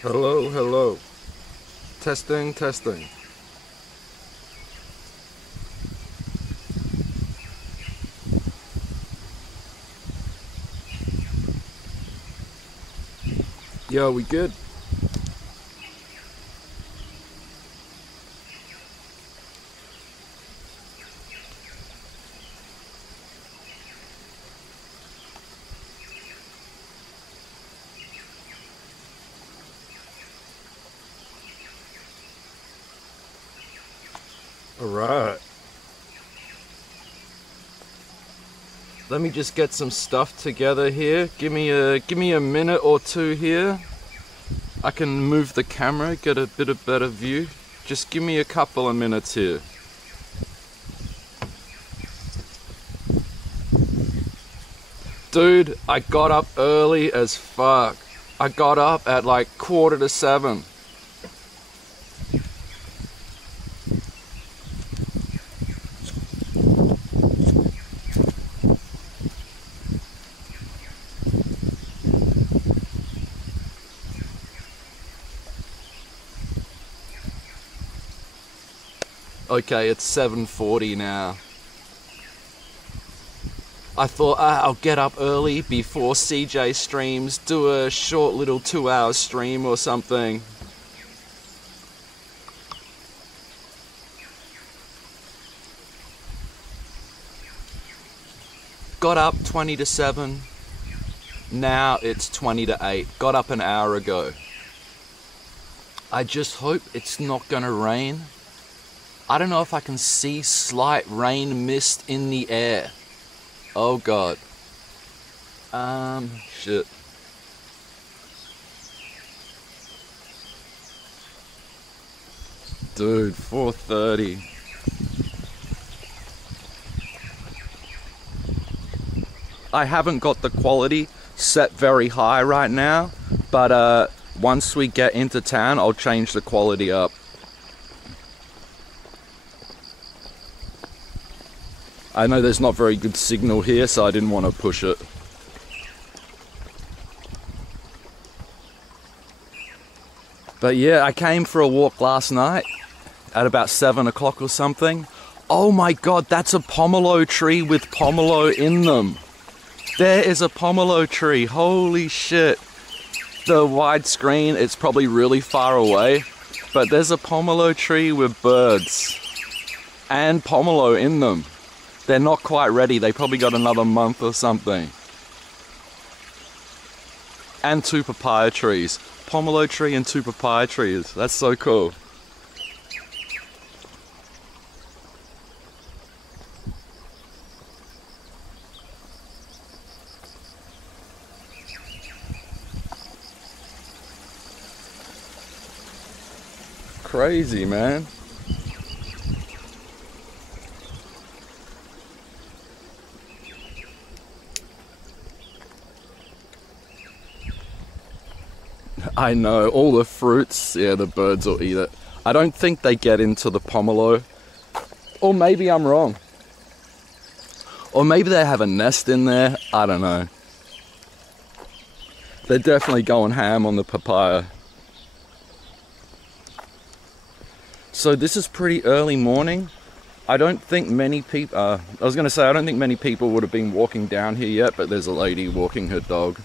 Hello, hello. Testing, testing. Yo, we good? Alright. Let me just get some stuff together here. Give me a minute or two here. I can move the camera, get a bit of better view. Just give me a couple of minutes here. Dude, I got up early as fuck. I got up at like 6:45. Okay, it's 7:40 now. I thought I'll get up early before CJ streams, do a short little 2-hour stream or something. Got up 20 to 7. Now it's 20 to 8. Got up an hour ago. I just hope it's not gonna rain. I don't know if I can see slight rain mist in the air. Oh god. Shit. Dude, 4:30. I haven't got the quality set very high right now, but once we get into town, I'll change the quality up. I know there's not very good signal here, so I didn't want to push it. But yeah, I came for a walk last night at about 7 o'clock or something. Oh my god, that's a pomelo tree with pomelo in them. There is a pomelo tree, holy shit. The widescreen, it's probably really far away, but there's a pomelo tree with birds and pomelo in them. They're not quite ready, they probably got another month or something. And 2 papaya trees. Pomelo tree and 2 papaya trees, that's so cool. Crazy, man. I know, all the fruits, yeah, the birds will eat it. I don't think they get into the pomelo. Or maybe I'm wrong. Or maybe they have a nest in there, I don't know. They're definitely going ham on the papaya. So this is pretty early morning. I don't think many people, I was gonna say I don't think many people would have been walking down here yet, but there's a lady walking her dog.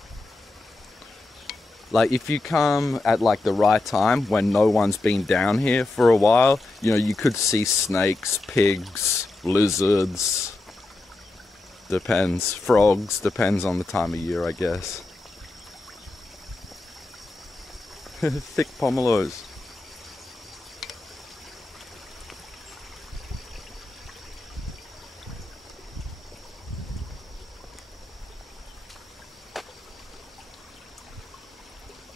Like if you come at like the right time when no one's been down here for a while, you know, you could see snakes, pigs, lizards, depends, frogs, depends on the time of year, I guess. Thick pomelos.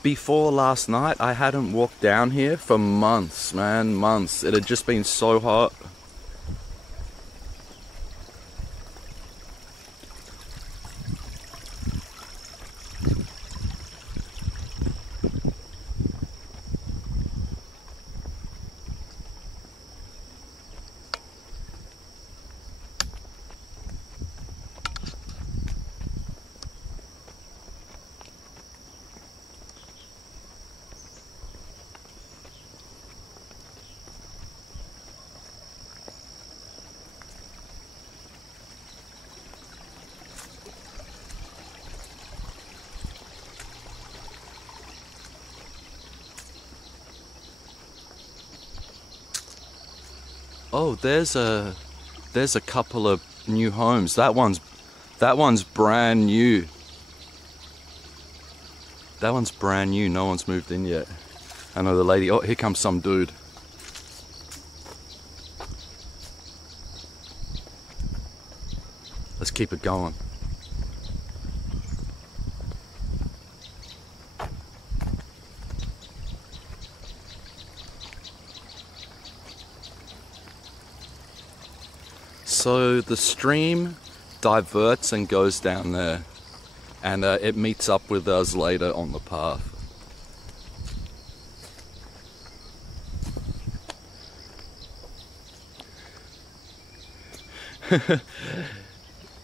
Before last night, I hadn't walked down here for months, man, months. It had just been so hot. Oh, there's a couple of new homes. That one's brand new. That one's brand new. No one's moved in yet. I know the lady. Oh, here comes some dude. Let's keep it going. So the stream diverts and goes down there, and it meets up with us later on the path.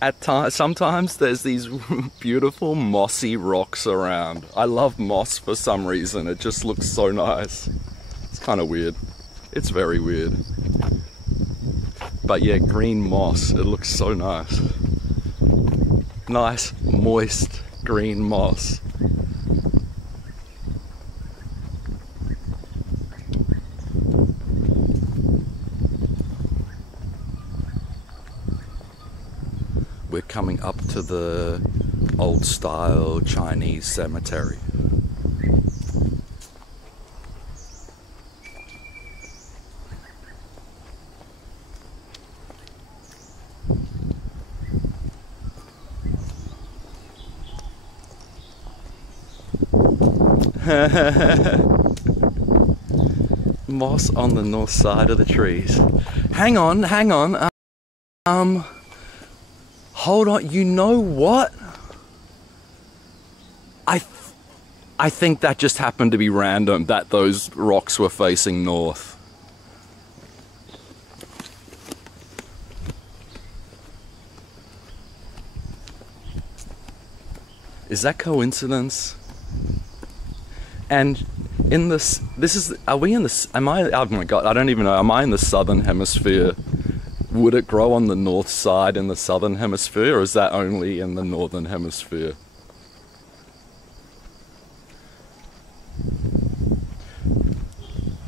At times, sometimes there's these beautiful mossy rocks around. I love moss for some reason. It just looks so nice. It's kind of weird. It's very weird. But yeah, green moss. It looks so nice. Nice, moist, green moss. We're coming up to the old style Chinese cemetery. Moss on the north side of the trees. Hang on. Hold on, you know what? I think that just happened to be random, that those rocks were facing north. Is that coincidence? And in this is, are we in this, am I, oh my god, I don't even know, am I in the southern hemisphere? Would it grow on the north side in the southern hemisphere, or is that only in the northern hemisphere?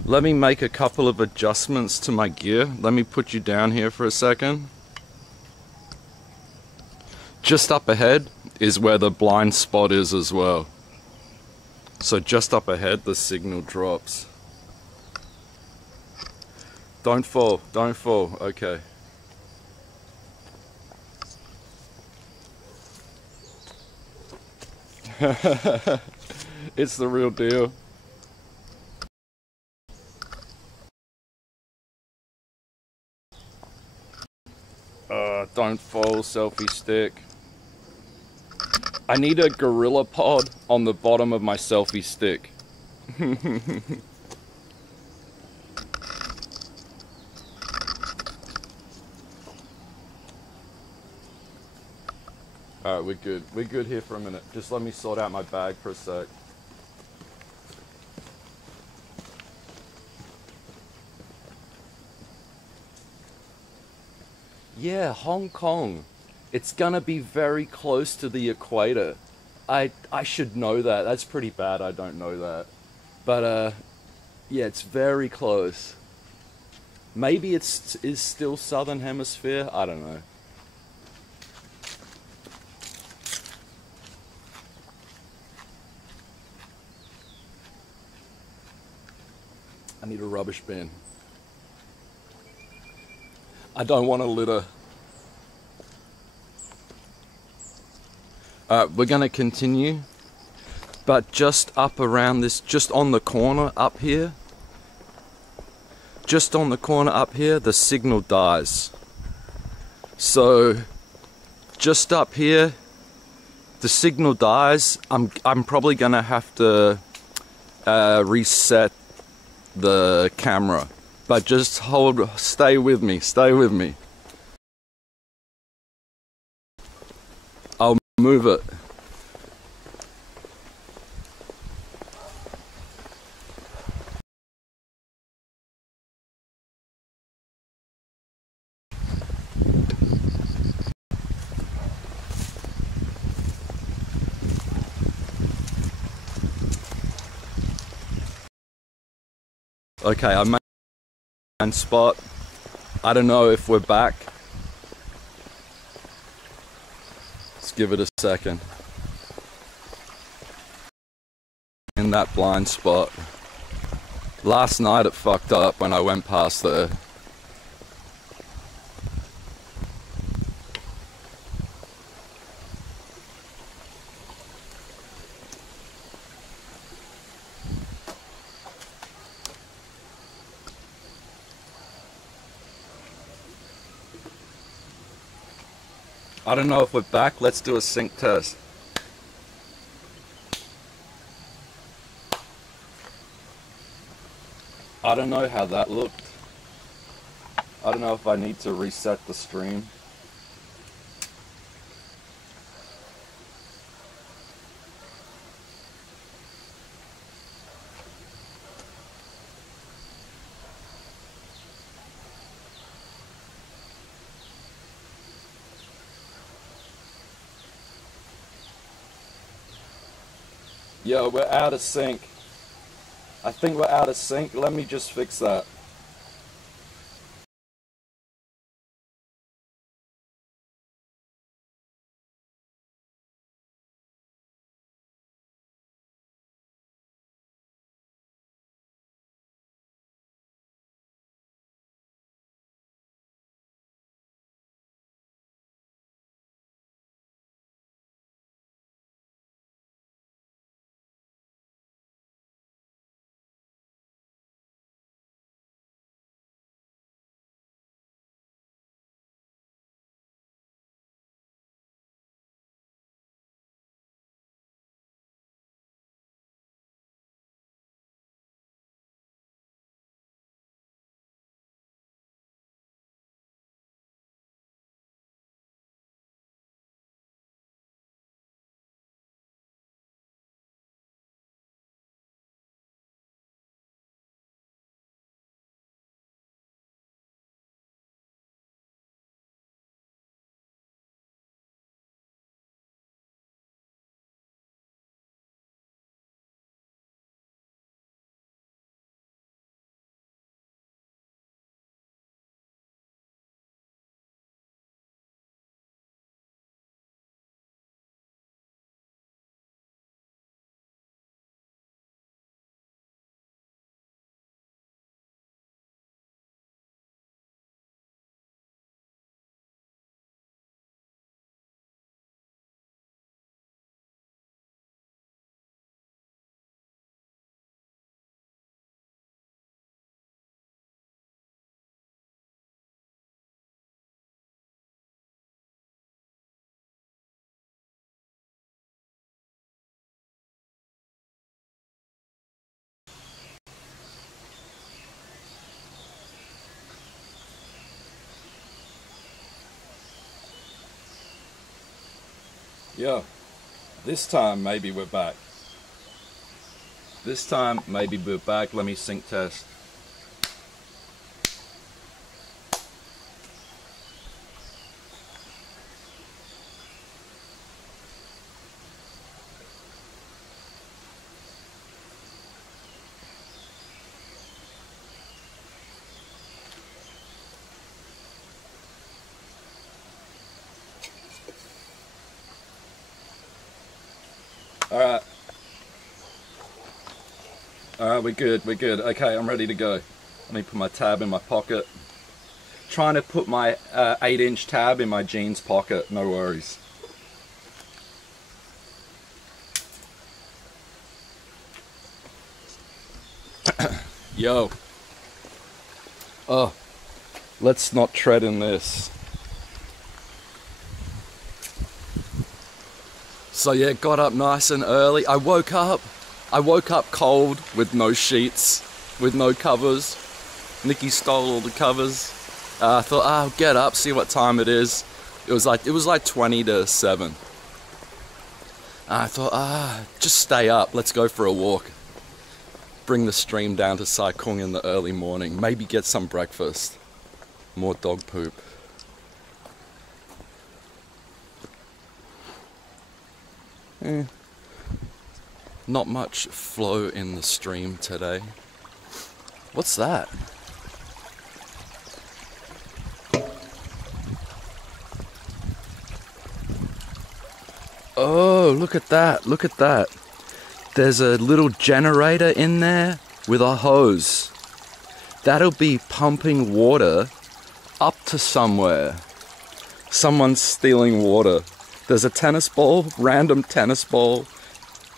Let me make a couple of adjustments to my gear. Let me put you down here for a second. Just up ahead is where the blind spot is as well. So just up ahead, the signal drops. Don't fall, okay. It's the real deal. Don't fall, selfie stick. I need a gorilla pod on the bottom of my selfie stick. Alright, we're good. We're good here for a minute. Just let me sort out my bag for a sec. Yeah, Hong Kong. It's gonna be very close to the equator. I should know that. That's pretty bad I don't know that. But yeah, it's very close. Maybe it's still southern hemisphere. I don't know. I need a rubbish bin. I don't want to litter. We're going to continue, but just up around this, just on the corner up here, the signal dies. So just up here, the signal dies. I'm probably going to have to reset the camera, but just stay with me. I'll move it. Okay, I made one spot. I don't know if we're back. Let's give it a second. In that blind spot. Last night it fucked up when I went past there. I don't know if we're back. Let's do a sync test. I don't know how that looked. I don't know if I need to reset the stream. Yo, we're out of sync. I think we're out of sync. Let me just fix that. Yeah, this time maybe we're back. This time maybe we're back. Let me sync test. Alright. Alright, we're good. Okay, I'm ready to go. Let me put my tab in my pocket. Trying to put my 8-inch tab in my jeans pocket, no worries. Yo. Oh, let's not tread in this. So yeah, got up nice and early. I woke up cold with no sheets, with no covers. Nikki stole all the covers. I thought, I'll get up, see what time it is. It was like 20 to 7. I thought, just stay up, let's go for a walk. Bring the stream down to Sai Kung in the early morning. Maybe get some breakfast. More dog poop. Not much flow in the stream today. What's that? Oh, look at that, look at that. There's a little generator in there with a hose. That'll be pumping water up to somewhere. Someone's stealing water. There's a tennis ball, random tennis ball,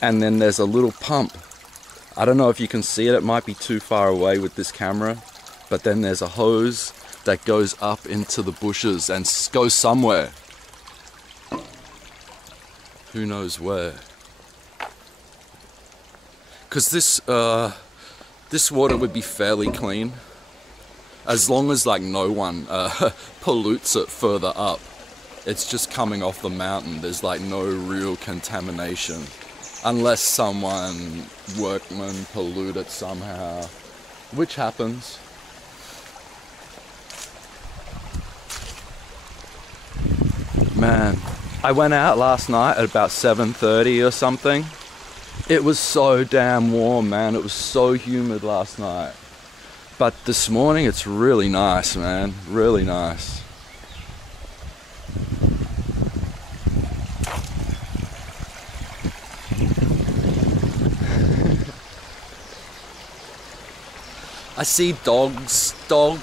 and then there's a little pump. I don't know if you can see it, it might be too far away with this camera, but then there's a hose that goes up into the bushes and goes somewhere. Who knows where? Because this water would be fairly clean, as long as like no one pollutes it further up. It's just coming off the mountain. There's like no real contamination, unless workmen pollute it somehow, which happens. Man, I went out last night at about 7:30 or something. It was so damn warm, man. It was so humid last night. But this morning it's really nice, man. Really nice. I see dogs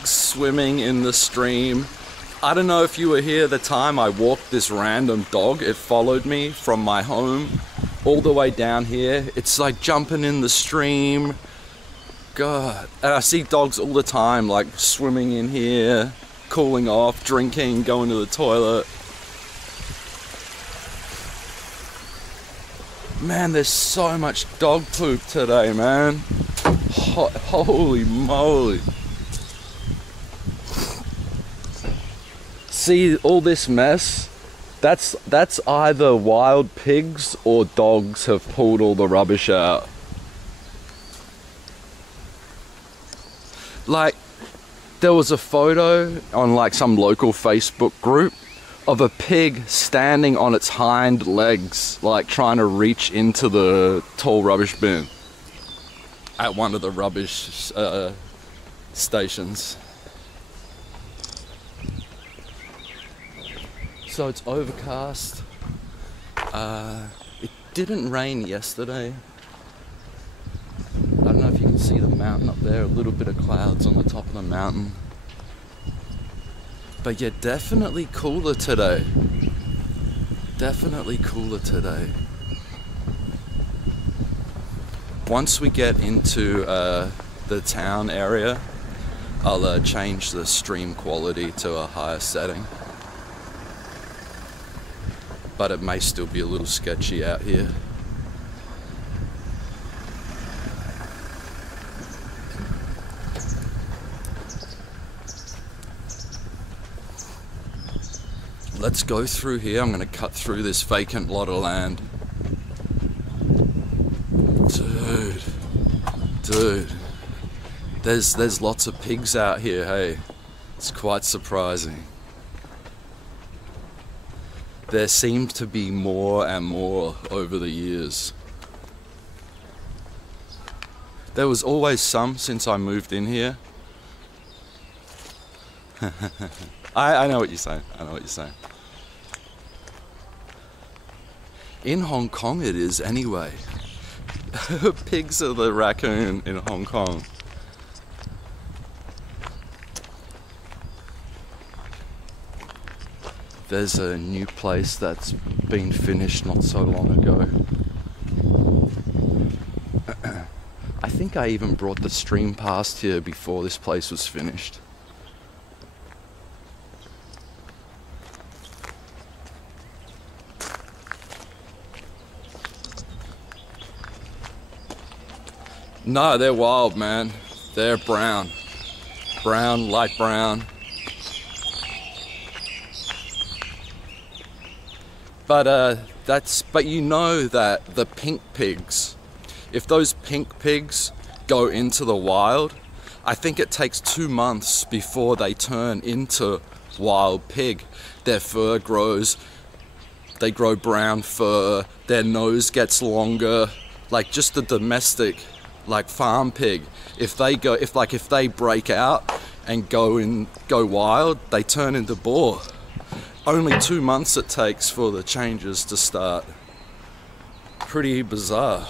swimming in the stream. I don't know if you were here the time I walked this random dog. It followed me from my home all the way down here. It's like jumping in the stream. God. And I see dogs all the time, like swimming in here, cooling off, drinking, going to the toilet. Man, there's so much dog poop today, man. Holy moly. See all this mess? That's either wild pigs or dogs have pulled all the rubbish out. Like, there was a photo on like some local Facebook group of a pig standing on its hind legs, like trying to reach into the tall rubbish bin at one of the rubbish stations. So it's overcast. It didn't rain yesterday. I don't know if you can see the mountain up there, a little bit of clouds on the top of the mountain. But yeah, definitely cooler today. Definitely cooler today. Once we get into the town area, I'll change the stream quality to a higher setting. But it may still be a little sketchy out here. Let's go through here. I'm going to cut through this vacant lot of land. Dude, there's lots of pigs out here, hey. It's quite surprising. There seems to be more and more over the years. There was always some since I moved in here. I know what you're saying. I know what you're saying. In Hong Kong it is anyway. Pigs are the raccoon in Hong Kong. There's a new place that's been finished not so long ago. I think I even brought the stream past here before this place was finished. No, they're wild, man. They're brown. Brown, light brown. But you know that the pink pigs, if those pink pigs go into the wild, I think it takes 2 months before they turn into wild pig. Their fur grows, they grow brown fur, their nose gets longer, like just a domestic, like farm pig. If they break out and go wild, they turn into boar. Only 2 months it takes for the changes to start. pretty bizarre.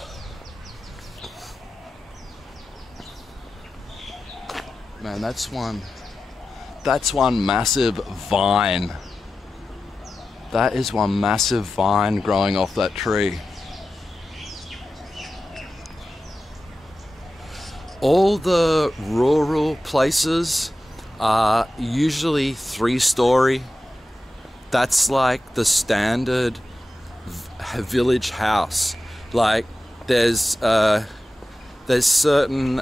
Man, that's one massive vine. That is one massive vine growing off that tree. All the rural places are usually 3-story. That's like the standard village house. Like there's certain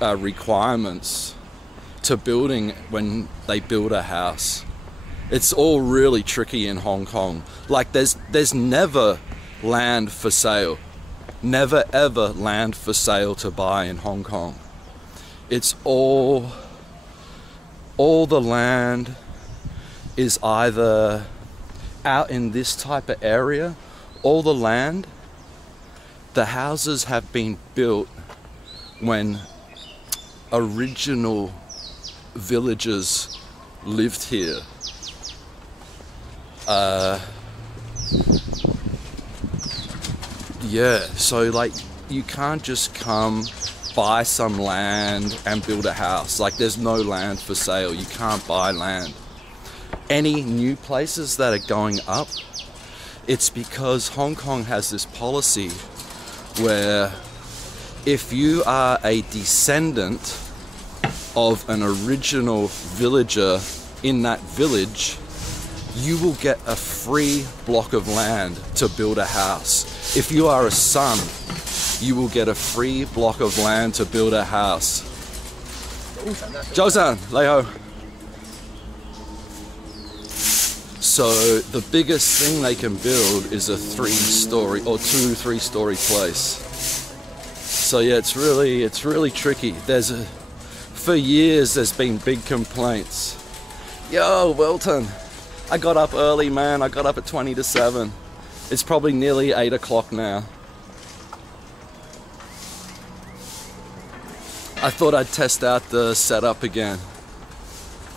requirements to building when they build a house. It's all really tricky in Hong Kong. Like there's never land for sale. Never ever land for sale to buy in Hong Kong. It's all the land is either out in this type of area. All the land, the houses have been built when original villagers lived here. Yeah, so like you can't just come buy some land and build a house. Like there's no land for sale. You can't buy land. Any new places that are going up, it's because Hong Kong has this policy where if you are a descendant of an original villager in that village, you will get a free block of land to build a house. If you are a son, you will get a free block of land to build a house. 早晨，你好. So the biggest thing they can build is a 3-story or 2-3-story place. So yeah, it's really tricky. For years there's been big complaints. Yo, Wilton, I got up early, man. I got up at 20 to 7. It's probably nearly 8 o'clock now. I thought I'd test out the setup again.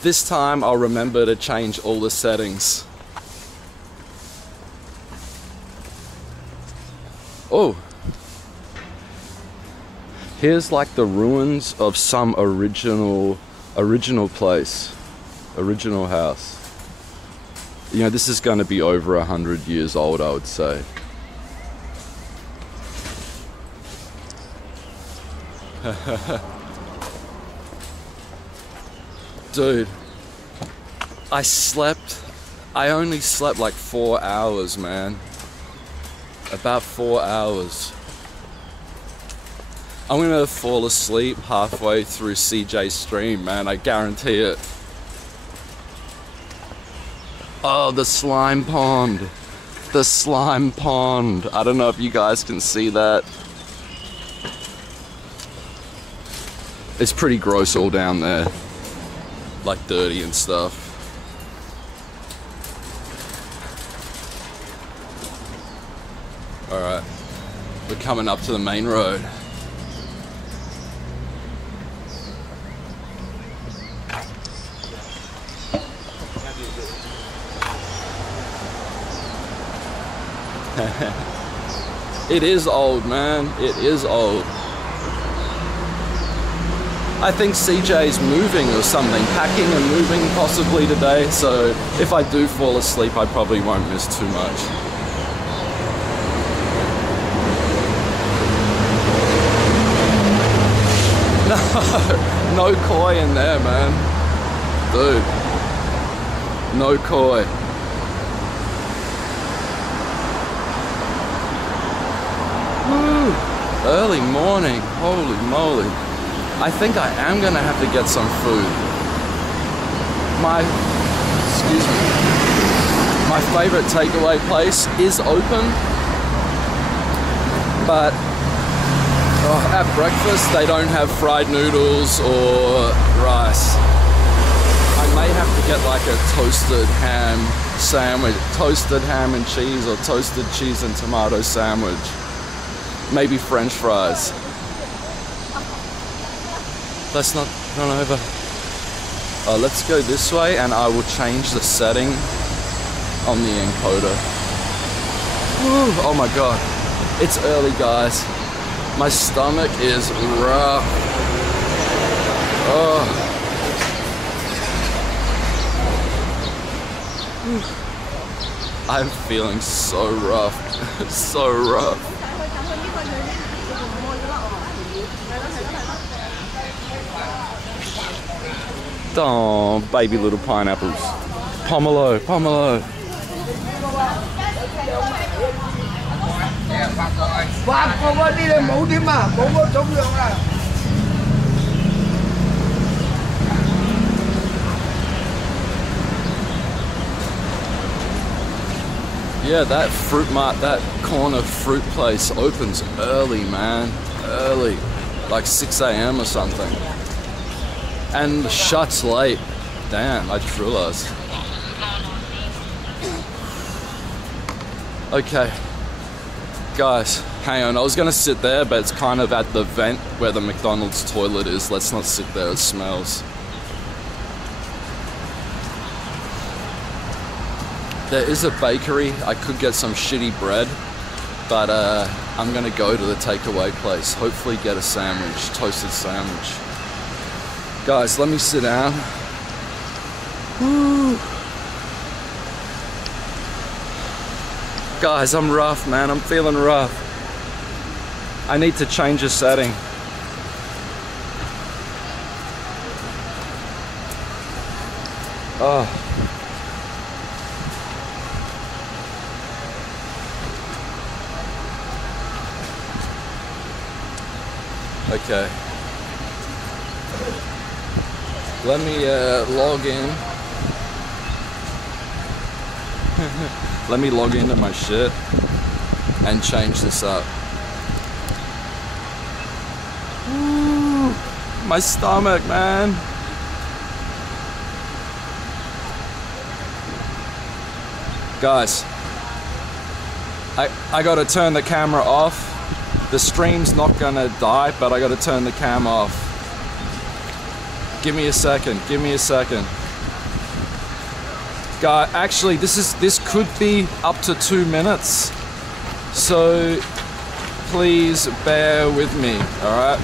This time I'll remember to change all the settings. Oh, here's like the ruins of some original place, original house. You know, this is going to be over 100 years old, I would say. Dude, I only slept like 4 hours, man. About 4 hours. I'm gonna fall asleep halfway through CJ's stream, man, I guarantee it. Oh, the slime pond. The slime pond. I don't know if you guys can see that. It's pretty gross all down there. Like dirty and stuff. Alright, we're coming up to the main road. It is old, man. It is old. I think CJ's moving or something, packing and moving possibly today, so if I do fall asleep I probably won't miss too much. No koi in there, man. Dude. No koi. Woo. Early morning, holy moly. I think I am gonna have to get some food. My favorite takeaway place is open, but at breakfast they don't have fried noodles or rice. I may have to get like a toasted ham sandwich, toasted ham and cheese, or toasted cheese and tomato sandwich. Maybe French fries. Let's not run over. Let's go this way and I will change the setting on the encoder. Woo, oh my god. It's early, guys. My stomach is rough. Oh. I'm feeling so rough. So rough. Oh, baby little pineapples. Pomelo, pomelo. Yeah, that fruit mart, that corner fruit place opens early, man. Early. Like 6 a.m. or something. And shuts late. Damn, I just realized. Okay. Guys, hang on. I was gonna sit there, but it's kind of at the vent where the McDonald's toilet is. Let's not sit there, it smells. There is a bakery. I could get some shitty bread, but I'm gonna go to the takeaway place. Hopefully get a sandwich, toasted sandwich. Guys, let me sit down. Woo. Guys, I'm rough, man. I'm feeling rough. I need to change a setting. Oh. Okay. Let me log in. Let me log into my shit and change this up. Ooh, my stomach, man. Guys, I gotta turn the camera off. The stream's not gonna die, but I gotta turn the cam off. Give me a second, give me a second. Guys, actually, this could be up to 2 minutes. So please bear with me, alright?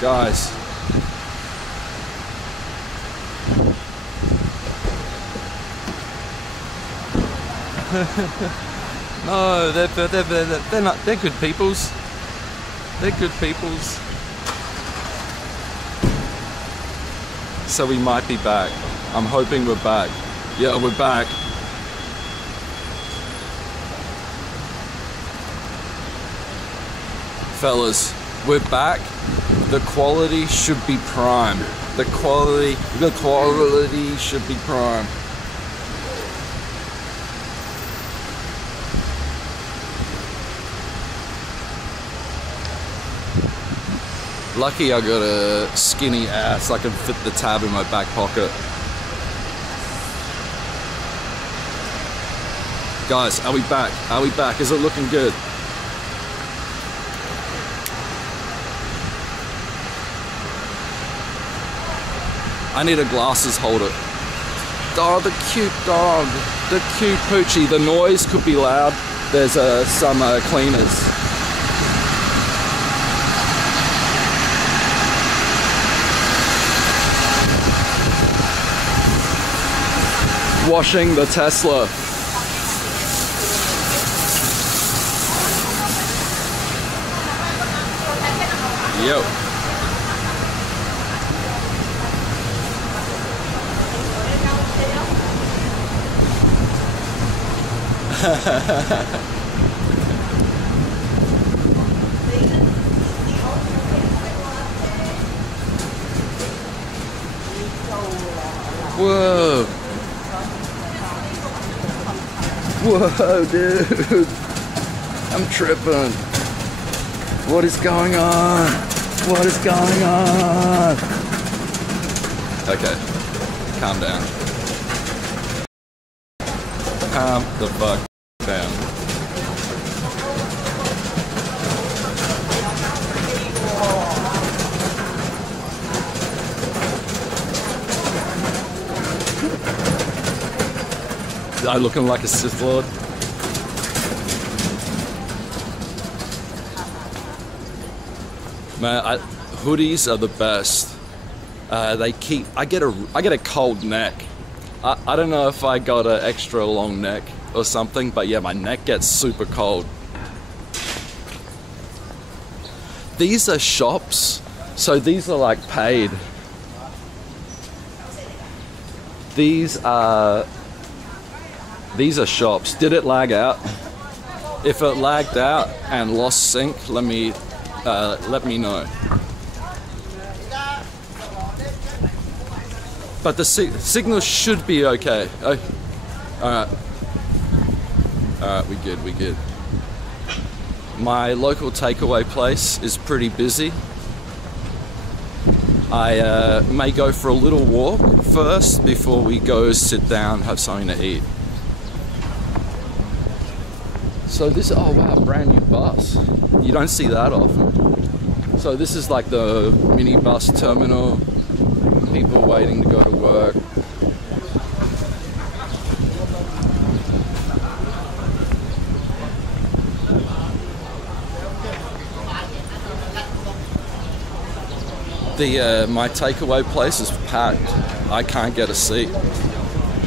Guys. No, they're not. They're good peoples. They're good peoples. So we might be back. I'm hoping we're back. Yeah, we're back. Fellas, we're back. The quality should be prime. The quality should be prime. Lucky I got a skinny ass. I can fit the tab in my back pocket. Guys, are we back? Are we back? Is it looking good? I need a glasses holder. Oh, the cute dog. The cute poochie. The noise could be loud. There's some cleaners. Washing the Tesla. Yep. Whoa. Whoa, dude. I'm tripping. What is going on? What is going on? Okay. Calm down. Calm the fuck down. I'm looking like a Sith Lord. Man, hoodies are the best. They keep. I get a cold neck. I don't know if I got an extra long neck or something, but yeah, my neck gets super cold. These are shops, so these are like paid. These are shops. Did it lag out? If it lagged out and lost sync, let me know. But the signal should be okay. Oh, alright, we good. My local takeaway place is pretty busy. I may go for a little walk first before we go sit down, have something to eat. So this, oh wow, brand new bus. You don't see that often. So this is like the mini bus terminal. People waiting to go to work. My takeaway place is packed. I can't get a seat.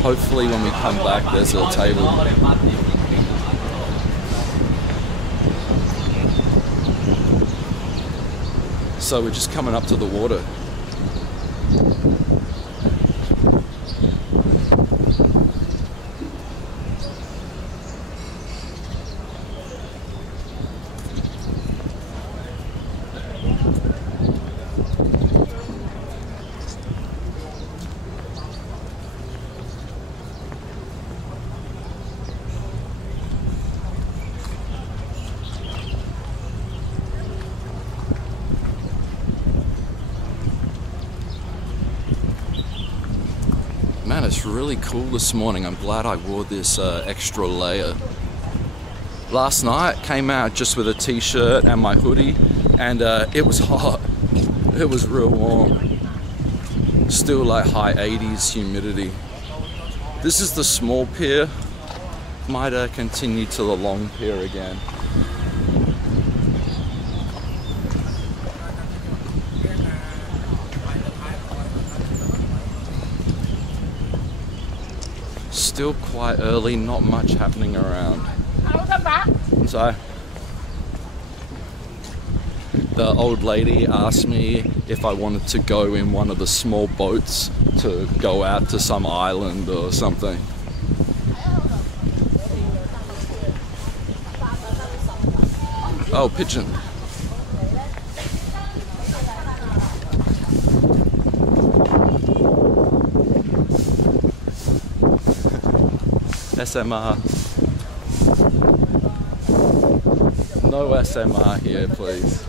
Hopefully when we come back there's a table. So we're just coming up to the water. Man, it's really cool this morning. I'm glad I wore this extra layer. Last night, came out just with a t-shirt and my hoodie, and it was hot. It was real warm. Still like high 80s humidity. This is the small pier. Might continue to the long pier again. Still quite early, not much happening around. So the old lady asked me if I wanted to go in one of the small boats to go out to some island or something. Oh, pigeon. SMR. No SMR here, please.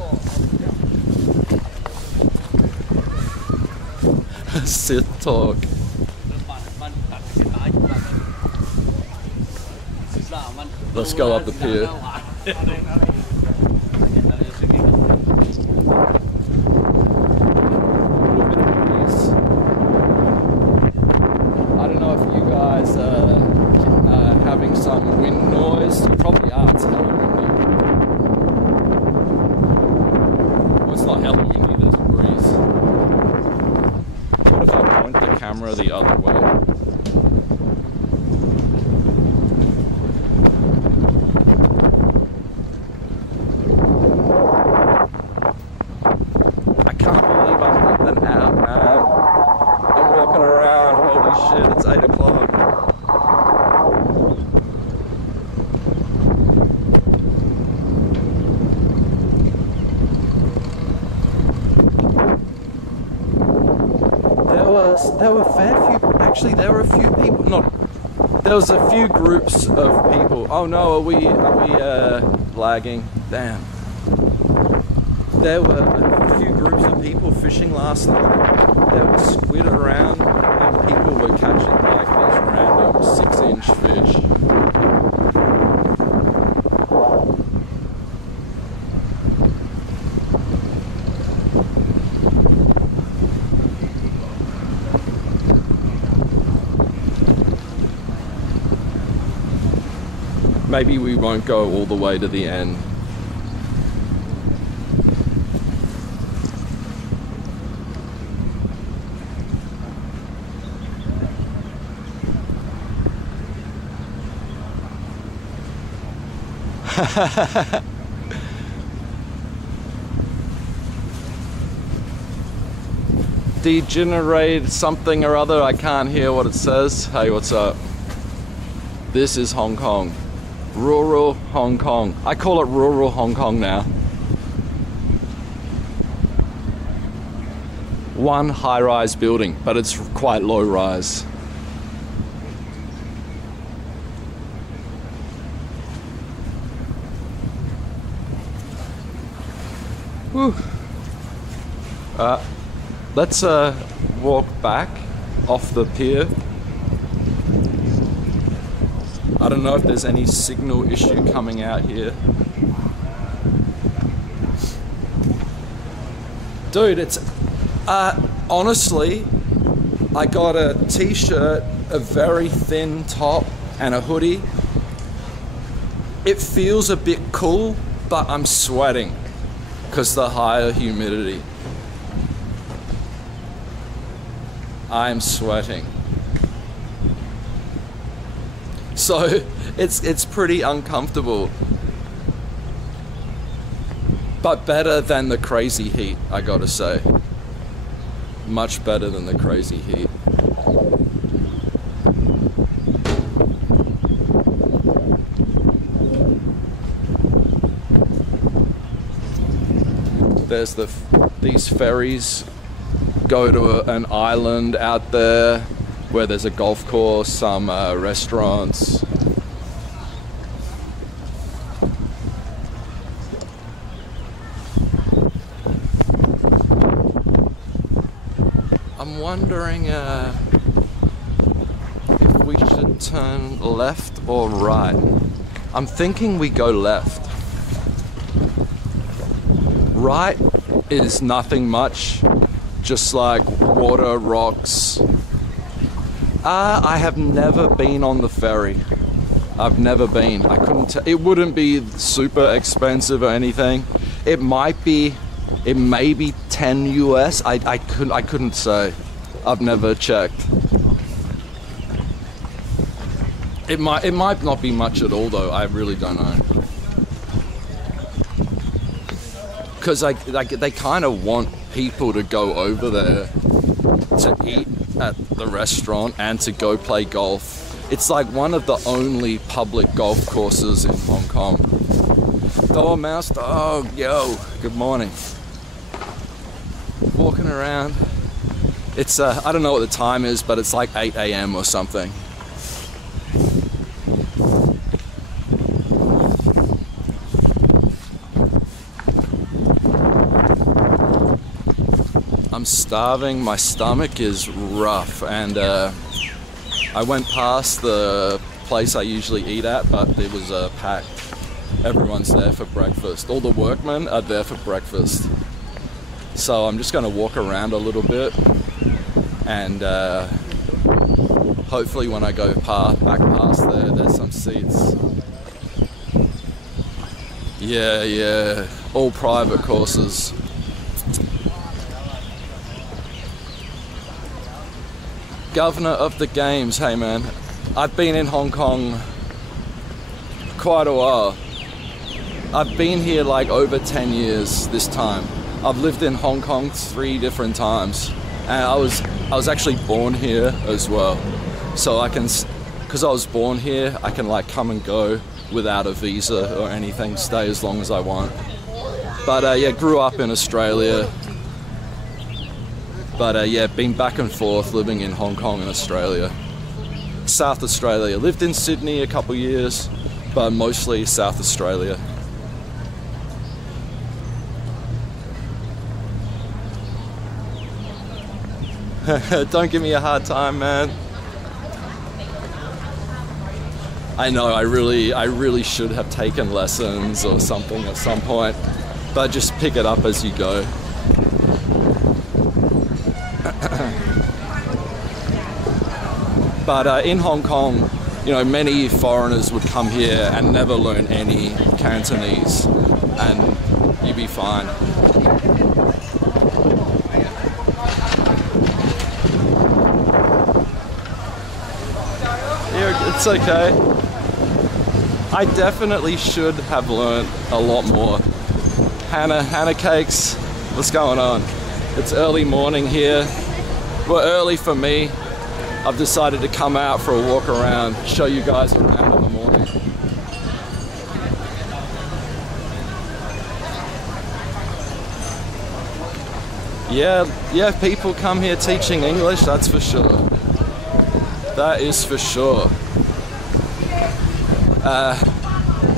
Sith talk. Let's go up the pier. camera the other way. I can't believe I'm an hour, man. I'm walking around, holy shit, it's 8 o'clock. There were a fair few, actually there were a few people, there was a few groups of people. Oh no, are we lagging? Damn. There were a few groups of people fishing last night. There was squid around and people were catching like these random 6-inch fish. Maybe we won't go all the way to the end. Degenerate something or other, I can't hear what it says. Hey, what's up? This is Hong Kong. Rural Hong Kong. I call it rural Hong Kong now. One high-rise building, but it's quite low-rise. Whew. Let's walk back off the pier. I don't know if there's any signal issue coming out here. Dude, it's honestly, I got a t-shirt, a very thin top and a hoodie. It feels a bit cool, but I'm sweating because the higher humidity. I'm sweating. So it's pretty uncomfortable, but better than the crazy heat, I gotta say. Much better than the crazy heat. There's these ferries go to an island out there where there's a golf course, some restaurants. I'm wondering if we should turn left or right. I'm thinking we go left. Right is nothing much, just like water, rocks. I have never been on the ferry. I've never been. I couldn't it wouldn't be super expensive or anything. It may be 10 US. I couldn't say. I've never checked. It might not be much at all though. I really don't know. Because they kind of want people to go over there to eat at the restaurant and to go play golf. It's like one of the only public golf courses in Hong Kong. Dormouse dog, yo, good morning. Walking around. It's I don't know what the time is, but it's like 8 AM or something. I'm starving, my stomach is rough, and I went past the place I usually eat at, but it was packed. Everyone's there for breakfast. All the workmen are there for breakfast. So I'm just gonna walk around a little bit, and hopefully when I go back past there, there's some seats. Yeah, all private courses. Governor of the games. Hey man, I've been in Hong Kong quite a while. I've been here like over 10 years this time. I've lived in Hong Kong 3 different times, and I was actually born here as well. So I can, because I was born here, I can like come and go without a visa or anything, stay as long as I want. But yeah, grew up in Australia. But yeah, been back and forth living in Hong Kong and Australia. South Australia. Lived in Sydney a couple years, but mostly South Australia. Don't give me a hard time, man. I know I really should have taken lessons or something at some point, but just pick it up as you go. But in Hong Kong, you know, many foreigners would come here and never learn any Cantonese, and you'd be fine. Yeah, it's okay. I definitely should have learned a lot more. Hannah cakes, what's going on? It's early morning here. Well, early for me. I've decided to come out for a walk around, show you guys around in the morning. Yeah, people come here teaching English, that's for sure. That is for sure.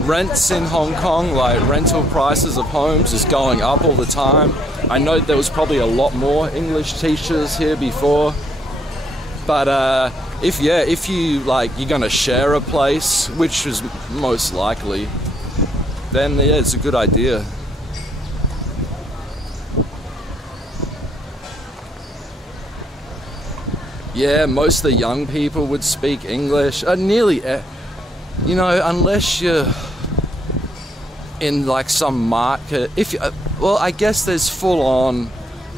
Rents in Hong Kong, like rental prices of homes, is going up all the time. I know there was probably a lot more English teachers here before, but if you like, you're gonna share a place, which is most likely, then yeah, it's a good idea. Yeah, most of the young people would speak English. Nearly, you know, unless you're in like some market. Well, I guess there's full-on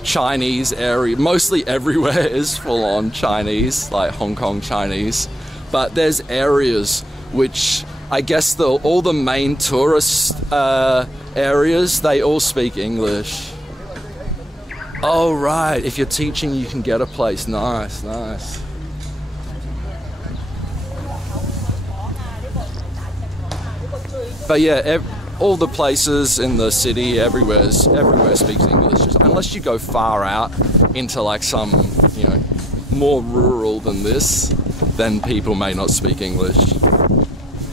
Chinese area. Mostly everywhere is full-on Chinese, like Hong Kong Chinese. But there's areas which I guess all the main tourist areas, they all speak English. Oh right, if you're teaching you can get a place. Nice, nice. But yeah, all the places in the city, everywhere speaks English. Just, unless you go far out into like some, you know, more rural than this, then people may not speak English.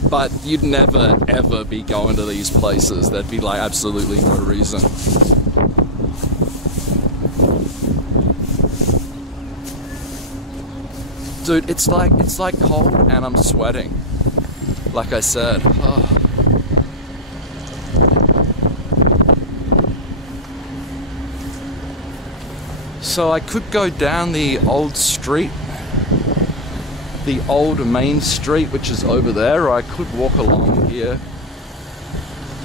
But you'd never ever be going to these places. There'd be like absolutely no reason. Dude, it's like cold and I'm sweating. Like I said. Oh. So I could go down the old street, the old main street, which is over there, or I could walk along here,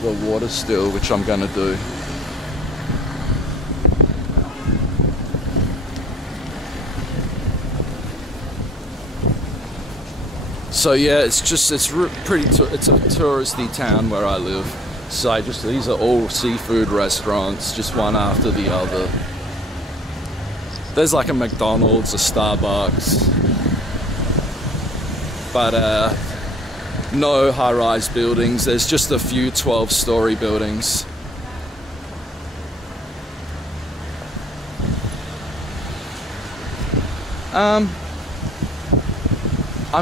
the water still, which I'm gonna do. So yeah, it's a touristy town where I live. So these are all seafood restaurants, just one after the other. There's like a McDonald's, a Starbucks, but no high-rise buildings. There's just a few 12-story buildings. I'm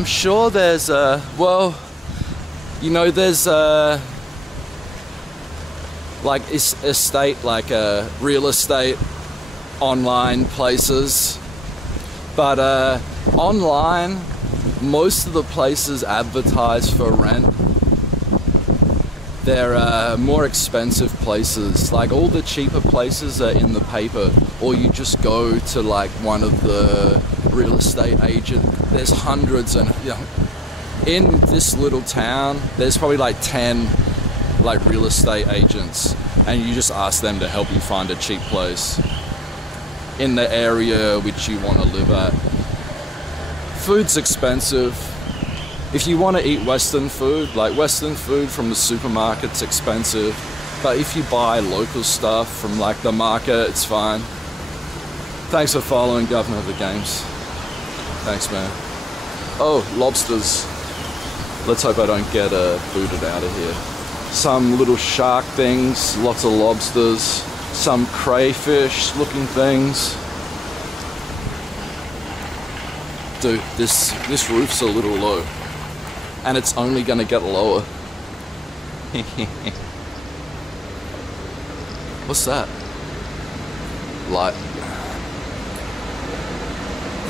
sure there's well, you know, there's like estate, like real estate online places, but online most of the places advertise for rent. They're more expensive places. Like all the cheaper places are in the paper, or you just go to like one of the real estate agents. There's hundreds, and you know, in this little town there's probably like 10 like real estate agents, and you just ask them to help you find a cheap place in the area which you want to live at. Food's expensive. If you want to eat Western food, like Western food from the supermarket's expensive. But if you buy local stuff from like the market, it's fine. Thanks for following Governor of the Games. Thanks, man. Oh, lobsters. Let's hope I don't get booted out of here. Some little shark things, lots of lobsters, some crayfish looking things. Dude, this roof's a little low. And it's only gonna get lower. What's that? Light.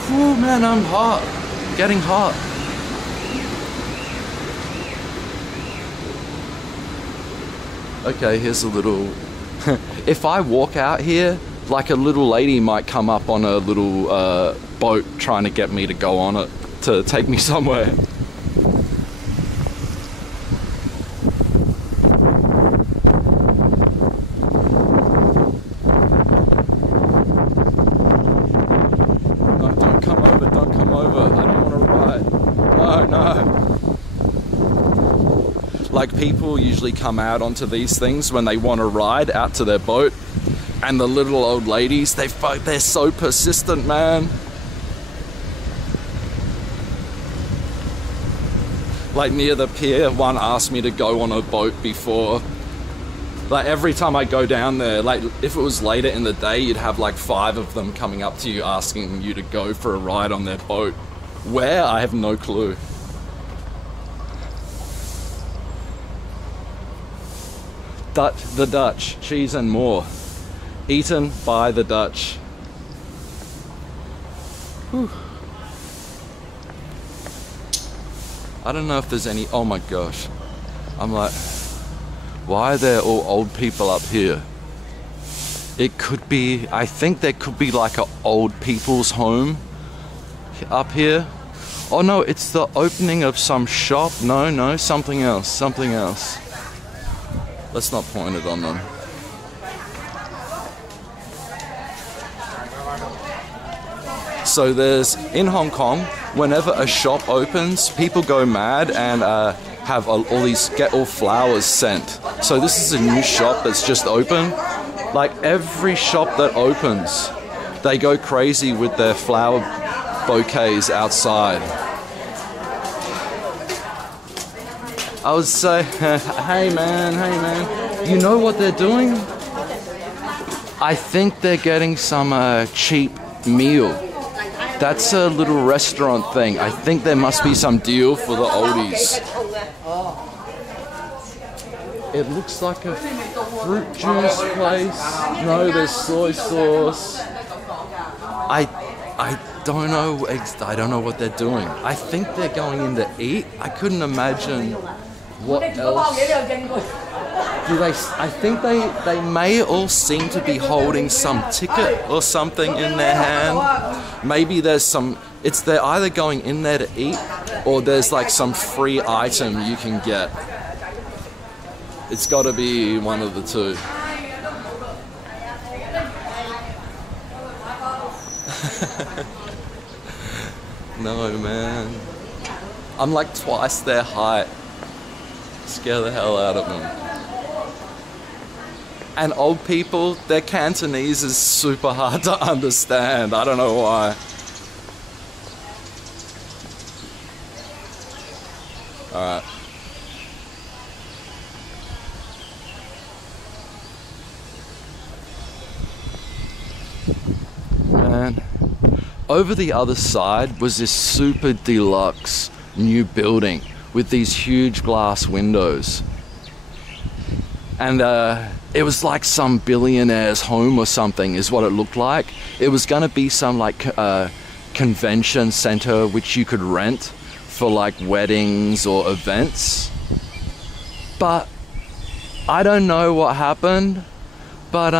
Whew, man, I'm hot. Getting hot. Okay, here's a little... If I walk out here, like a little lady might come up on a little boat trying to get me to go on it, to take me somewhere. Like, people usually come out onto these things when they want to ride out to their boat, and the little old ladies, they're so persistent, man. Like, near the pier, one asked me to go on a boat before. Like, every time I go down there, like, if it was later in the day, you'd have like 5 of them coming up to you asking you to go for a ride on their boat. Where? I have no clue. The Dutch, cheese and more. Eaten by the Dutch. Whew. I don't know if there's any... Oh my gosh. I'm like, why are there all old people up here? It could be... I think there could be like an old people's home up here. Oh no, it's the opening of some shop. No, something else. Something else. Let's not point it on them. So there's, in Hong Kong, whenever a shop opens, people go mad and have get all flowers sent. So this is a new shop that's just open. Like, every shop that opens, they go crazy with their flower bouquets outside. I would say, hey man, you know what they're doing? I think they're getting some cheap meal. That's a little restaurant thing. I think there must be some deal for the oldies. It looks like a fruit juice place. No, there's soy sauce. I don't know. I don't know what they're doing. I think they're going in to eat. I couldn't imagine what else. I think they may all seem to be holding some ticket or something in their hand. Maybe there's some. They're either going in there to eat, or there's like some free item you can get. It's got to be one of the two. No, man. I'm like twice their height. Scare the hell out of them. And old people, their Cantonese is super hard to understand. I don't know why. Alright. Man. Over the other side was this super deluxe new building with these huge glass windows. And it was like some billionaire's home or something is what it looked like. It was gonna be some like convention center which you could rent for like weddings or events. But I don't know what happened, but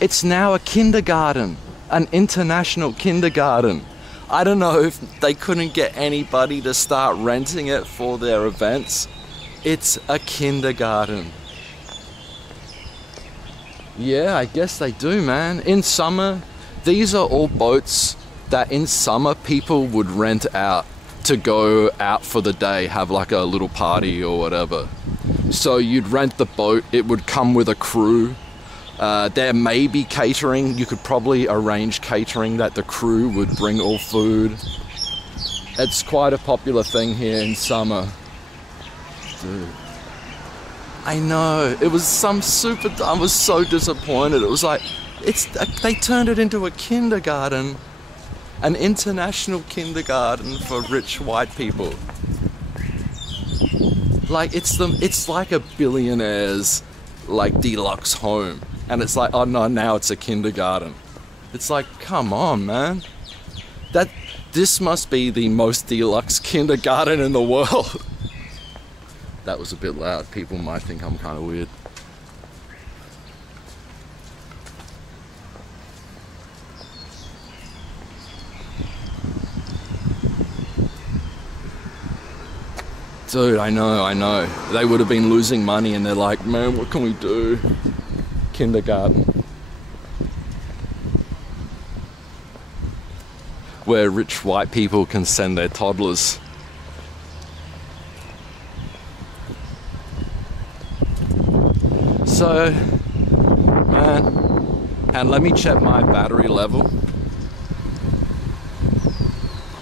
it's now a kindergarten, an international kindergarten. I don't know if they couldn't get anybody to start renting it for their events. It's a kindergarten. Yeah, I guess they do, man. In summer, these are all boats that in summer people would rent out to go out for the day, have like a little party or whatever. So you'd rent the boat, it would come with a crew. There may be catering, you could probably arrange catering that the crew would bring all food. It's quite a popular thing here in summer. Dude. I know, it was some super, I was so disappointed. It was like, they turned it into a kindergarten. An international kindergarten for rich white people. Like, it's like a billionaire's, like, deluxe home. And it's like, oh no, now it's a kindergarten. It's like, come on, man. This must be the most deluxe kindergarten in the world. That was a bit loud. People might think I'm kind of weird. Dude, I know. They would have been losing money and they're like, man, what can we do? Kindergarten. Where rich white people can send their toddlers. So, man, and let me check my battery level.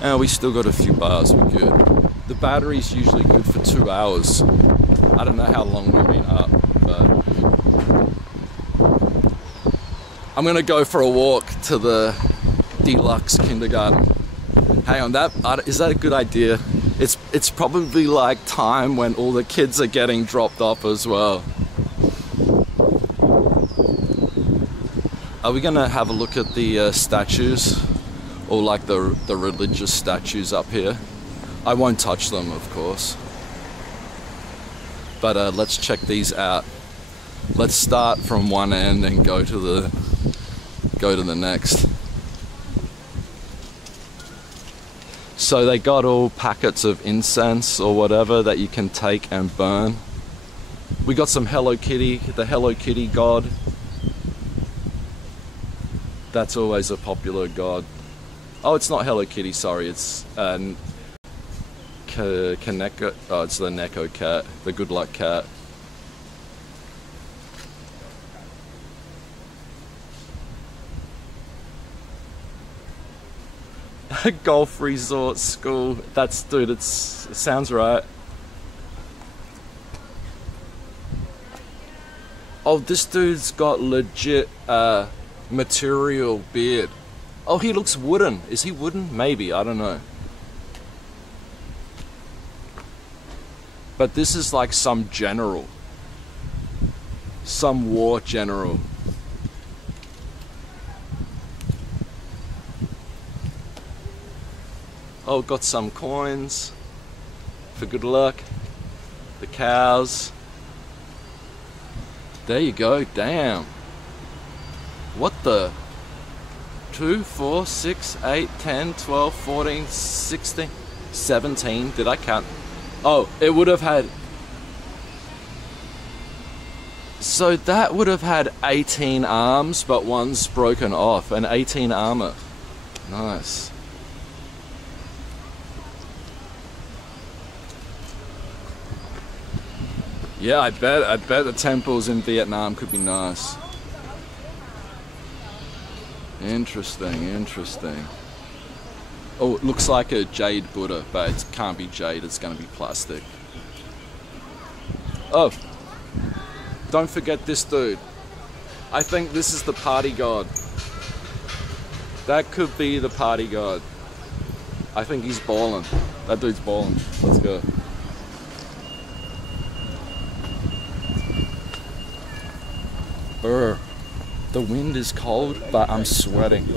And we still got a few bars, we're good. The battery's usually good for 2 hours. I don't know how long we've been up, but I'm gonna go for a walk to the deluxe kindergarten. Hang on, is that a good idea? It's probably like time when all the kids are getting dropped off as well. Are we gonna have a look at the statues? Or like the religious statues up here? I won't touch them, of course. But let's check these out. Let's start from one end and go to the next. So they got all packets of incense or whatever that you can take and burn. We got some Hello Kitty, the Hello Kitty god. That's always a popular god. Oh, it's not Hello Kitty, sorry, it's Kaneko, oh, it's the Neko cat, the good luck cat. Golf resort school, dude, it sounds right. Oh, this dude's got legit material beard. Oh, he looks wooden. Is he wooden? Maybe, I don't know. But this is like some general. Some war general. Oh, got some coins for good luck. The cows. There you go, damn. What the? 2, 4, 6, 8, 10, 12, 14, 16, 17. Did I count? Oh, it would have had... So that would have had 18 arms, but one's broken off, and 18 armor. Nice. Yeah, I bet the temples in Vietnam could be nice. Interesting. Oh, it looks like a jade Buddha, but it can't be jade, it's gonna be plastic. Oh, don't forget this dude. I think this is the party god. That could be the party god. I think he's ballin'. That dude's ballin'. Let's go. Brr. The wind is cold, but I'm sweating.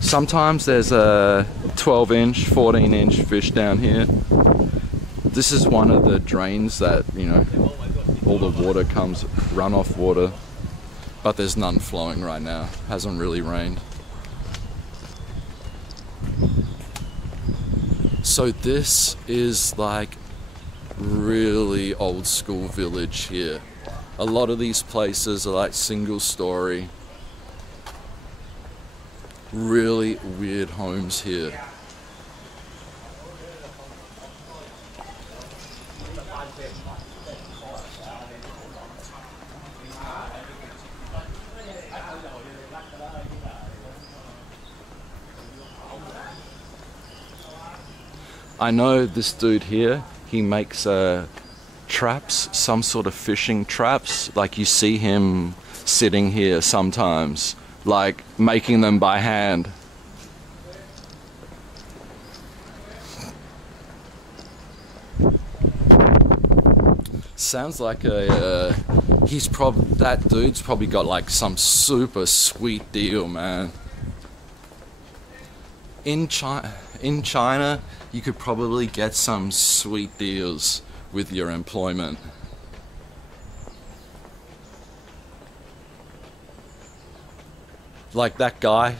Sometimes there's a 12-inch, 14-inch fish down here. This is one of the drains that, you know, all the water comes, runoff water, but there's none flowing right now. Hasn't really rained. So this is like really old school village here. A lot of these places are like single story. really weird homes here. I know this dude here, he makes traps, some sort of fishing traps. Like you see him sitting here sometimes, like making them by hand. Sounds like that dude's probably got like some super sweet deal, man. In China, you could probably get some sweet deals with your employment. Like that guy,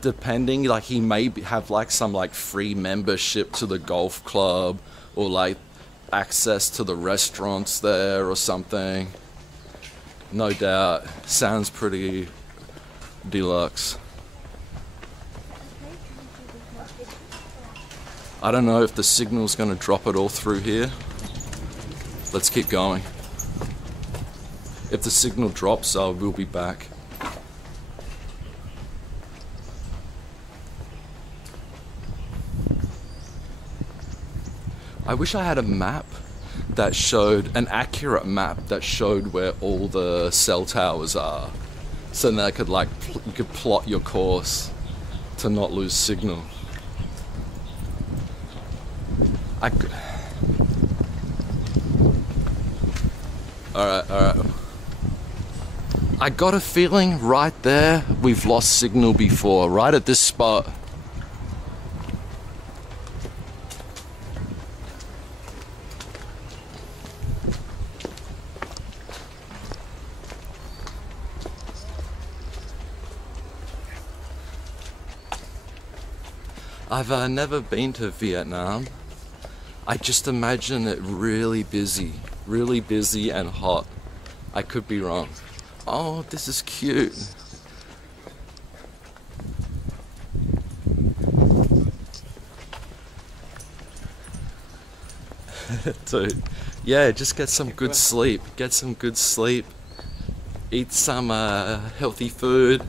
depending, like he may have like some like free membership to the golf club, or like access to the restaurants there or something. No doubt. Sounds pretty deluxe. I don't know if the signal's gonna drop it all through here. Let's keep going. If the signal drops, we'll be back. I wish I had a map that showed, an accurate map that showed where all the cell towers are. So then I could like, you could plot your course to not lose signal. Alright. I got a feeling right there we've lost signal before, right at this spot. I've never been to Vietnam. I just imagine it really busy and hot. I could be wrong. Oh, this is cute. Dude, yeah, just get some good sleep. Eat some healthy food.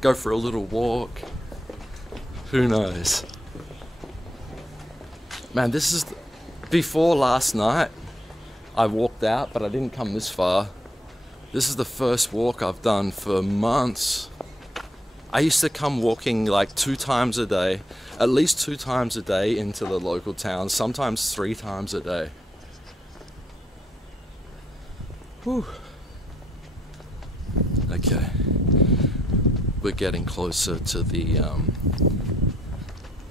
Go for a little walk. Who knows? Man, this is... Before last night, I walked out, but I didn't come this far. This is the first walk I've done for months. I used to come walking like 2 times a day, at least 2 times a day into the local town, sometimes 3 times a day. Whew. Okay. We're getting closer to the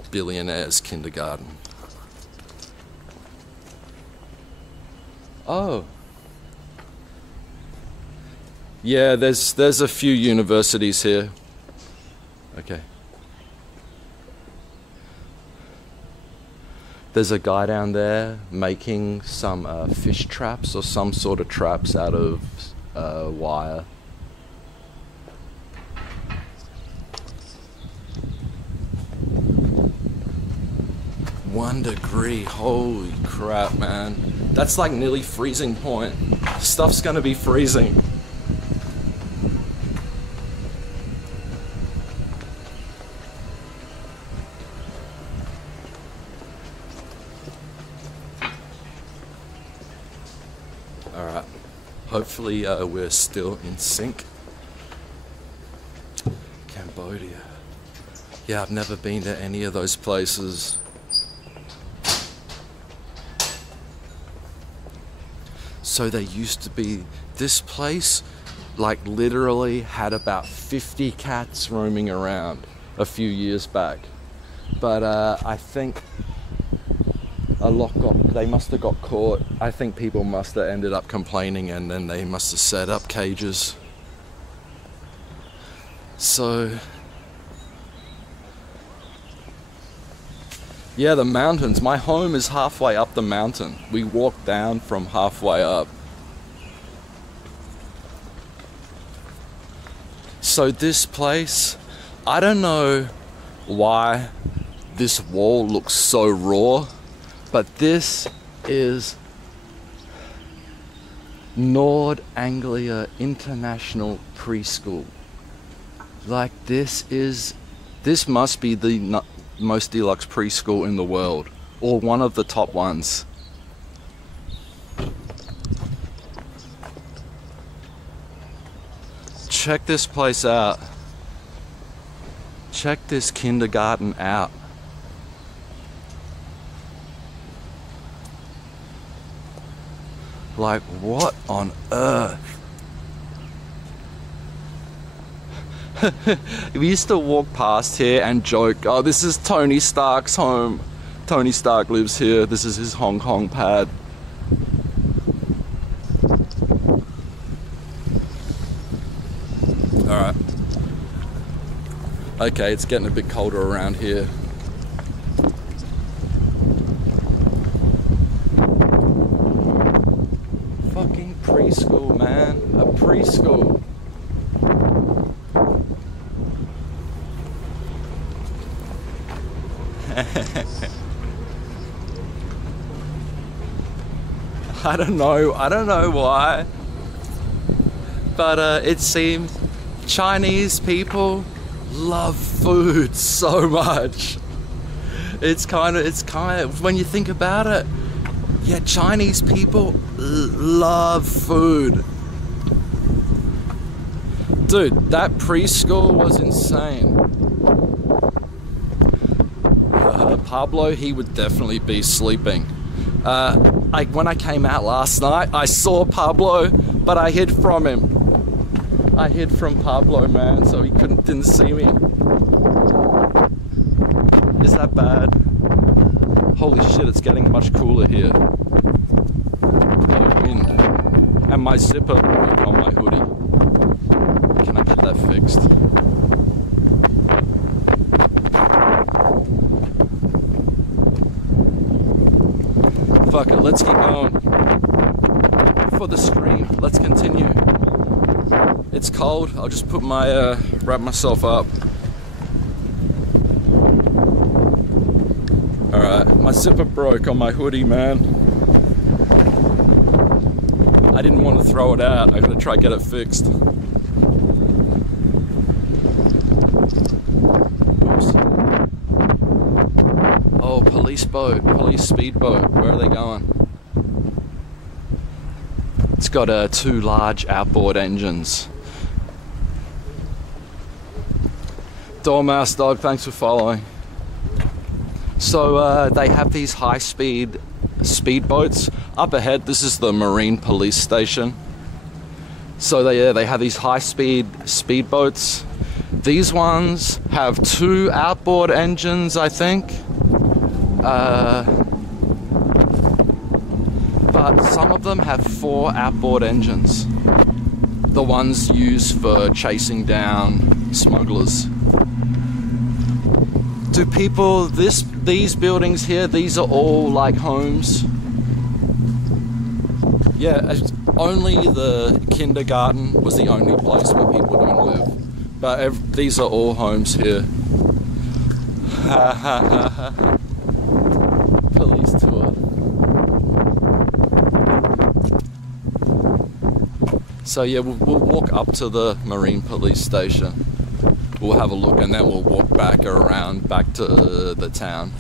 billionaire's kindergarten. Oh. Yeah, there's a few universities here. Okay. There's a guy down there making some fish traps or some sort of traps out of wire. -1 degree, holy crap, man. That's like nearly freezing point. Stuff's gonna be freezing. Alright, hopefully we're still in sync. Cambodia. Yeah, I've never been to any of those places. So there used to be, this place like literally had about 50 cats roaming around a few years back. But I think they must have got caught. I think people must have ended up complaining and then they must have set up cages. So, yeah, the mountains. My home is halfway up the mountain. We walked down from halfway up. So this place, I don't know why this wall looks so raw, but this is Nord Anglia International Preschool. Like, this must be the most deluxe preschool in the world, or one of the top ones. Check this place out. Check this kindergarten out. Like, what on earth? We used to walk past here and joke, oh, this is Tony Stark's home. Tony Stark lives here. This is his Hong Kong pad. Alright. Okay, it's getting a bit colder around here. Fucking preschool, man. A preschool. I don't know why, but it seems Chinese people love food so much. It's kind of when you think about it, yeah, Chinese people love food. Dude, that preschool was insane. Pablo, he would definitely be sleeping. When I came out last night, I saw Pablo, but I hid from him. I hid from Pablo, man, so he didn't see me. Is that bad? Holy shit, it's getting much cooler here. The wind. And my zipper broke on my hoodie. Can I get that fixed? Fuck it, let's keep going. For the stream, let's continue. It's cold, I'll just put my, wrap myself up. Alright, my zipper broke on my hoodie, man. I didn't want to throw it out, I'm gonna try to get it fixed. Oops. Oh, police speedboat, where are they going? It's got 2 large outboard engines. Dormouse dog, thanks for following. So they have these high-speed speedboats. Up ahead, this is the Marine Police Station. So they have these high-speed speedboats. These ones have 2 outboard engines, I think. But some of them have 4 outboard engines. The ones used for chasing down smugglers. Do people, these buildings here, these are all like homes? Yeah, only the kindergarten was the only place where people don't live. But these are all homes here. Ha ha ha ha. Police tour. So yeah, we'll walk up to the Marine Police Station. We'll have a look and then we'll walk back to the town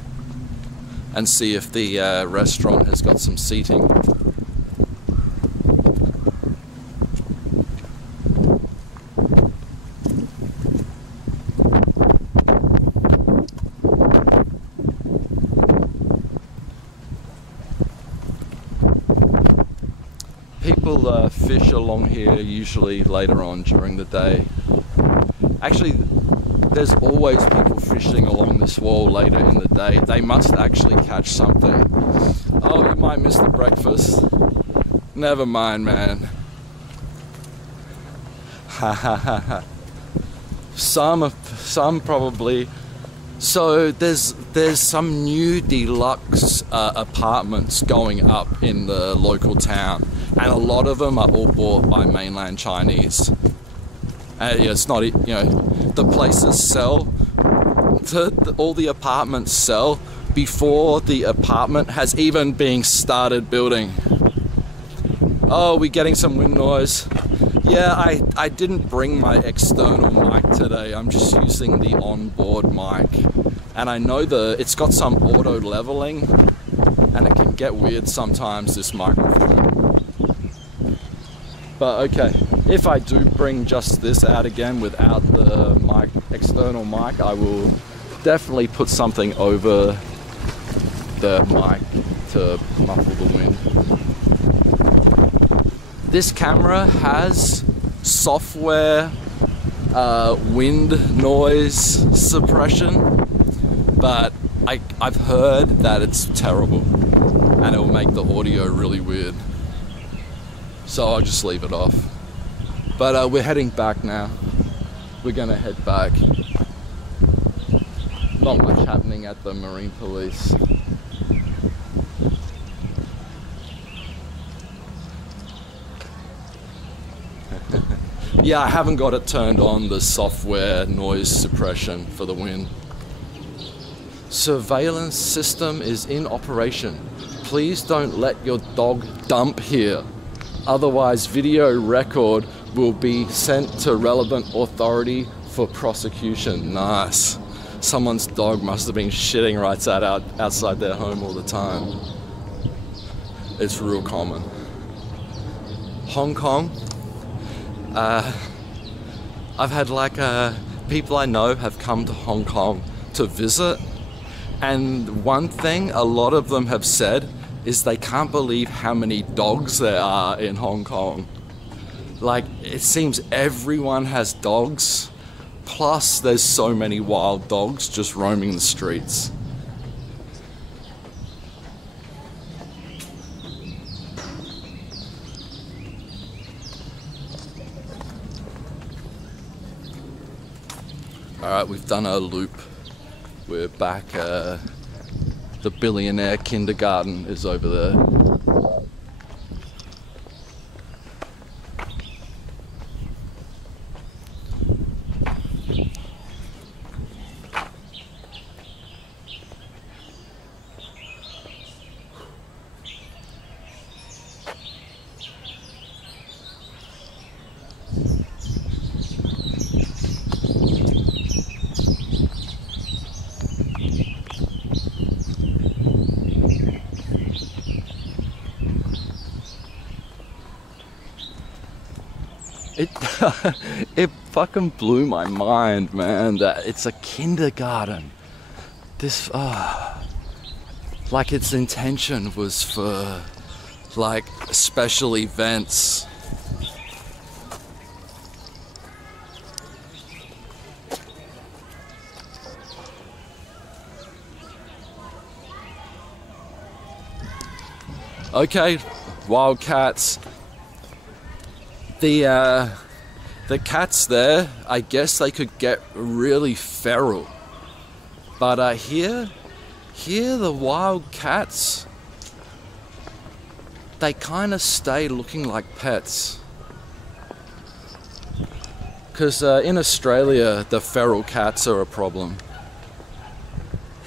and see if the restaurant has got some seating. People fish along here usually later on during the day. Actually, there's always people fishing along this wall later in the day. They must actually catch something. Oh, you might miss the breakfast. Never mind, man. Ha ha ha ha. Some probably. So there's some new deluxe apartments going up in the local town, and a lot of them are all bought by mainland Chinese. Yeah, it's not, you know, the places sell, all the apartments sell before the apartment has even been started building. Oh, we're getting some wind noise. Yeah, I didn't bring my external mic today. I'm just using the onboard mic. And I know it's got some auto leveling, and it can get weird sometimes, this microphone. But okay, if I do bring just this out again without the mic, external mic, I will definitely put something over the mic to muffle the wind. This camera has software wind noise suppression, but I've heard that it's terrible and it will make the audio really weird. So I'll just leave it off. But we're heading back now. We're gonna head back. Not much happening at the Marine Police. Yeah, I haven't got it turned on, the software noise suppression for the wind. Surveillance system is in operation. Please don't let your dog dump here. Otherwise, video record will be sent to relevant authority for prosecution. Nice. Someone's dog must have been shitting right outside their home all the time. It's real common. Hong Kong. I've had people I know have come to Hong Kong to visit, and one thing a lot of them have said is they can't believe how many dogs there are in Hong Kong. Like, it seems everyone has dogs, plus there's so many wild dogs just roaming the streets. Alright, we've done our loop. We're back. The billionaire kindergarten is over there. It fucking blew my mind, man, that it's a kindergarten. This, like its intention was for, like, special events. Okay, wildcats. The cats there, I guess they could get really feral. But here the wild cats, they kind of stay looking like pets. Because in Australia, the feral cats are a problem.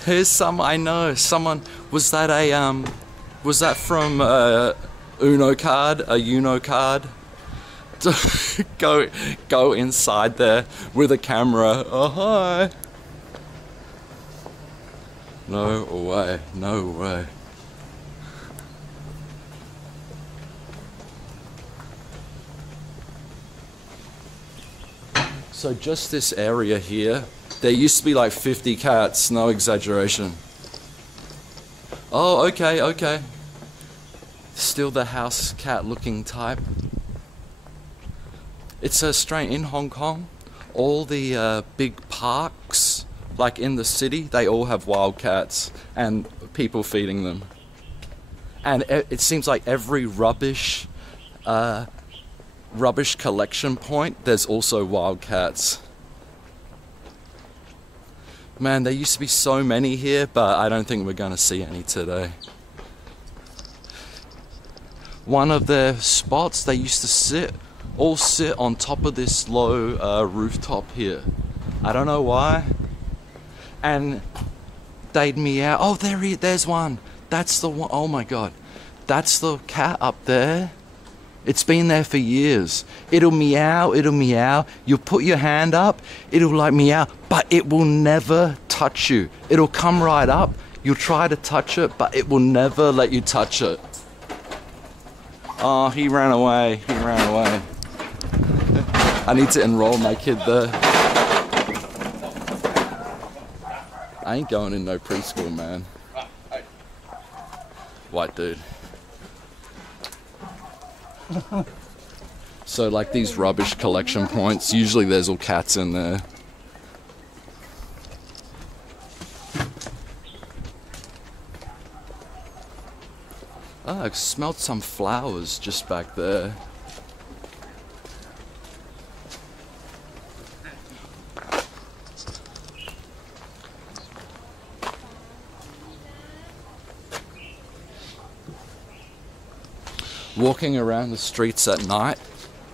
Here's some I know. Someone, was that from Uno card, a Uno card? Go inside there with a camera. Oh, hi. No way, no way. So just this area here, there used to be like 50 cats, no exaggeration. Oh, okay. Still the house cat looking type. It's strange, in Hong Kong, all the big parks, like in the city, they all have wild cats and people feeding them. And it seems like every rubbish collection point, there's also wild cats. Man, there used to be so many here, but I don't think we're going to see any today. One of their spots, they used to sit all sit on top of this low rooftop here. I don't know why. And they'd meow. Oh, there's one. That's the one. Oh my God. That's the cat up there. It's been there for years. It'll meow, it'll meow. You'll put your hand up, it'll like meow, but it will never touch you. It'll come right up. You'll try to touch it, but it will never let you touch it. Oh, he ran away. He ran away. I need to enroll my kid there. I ain't going in no preschool, man. White dude. So like these rubbish collection points, usually there's all cats in there. Oh, I smelled some flowers just back there. Walking around the streets at night,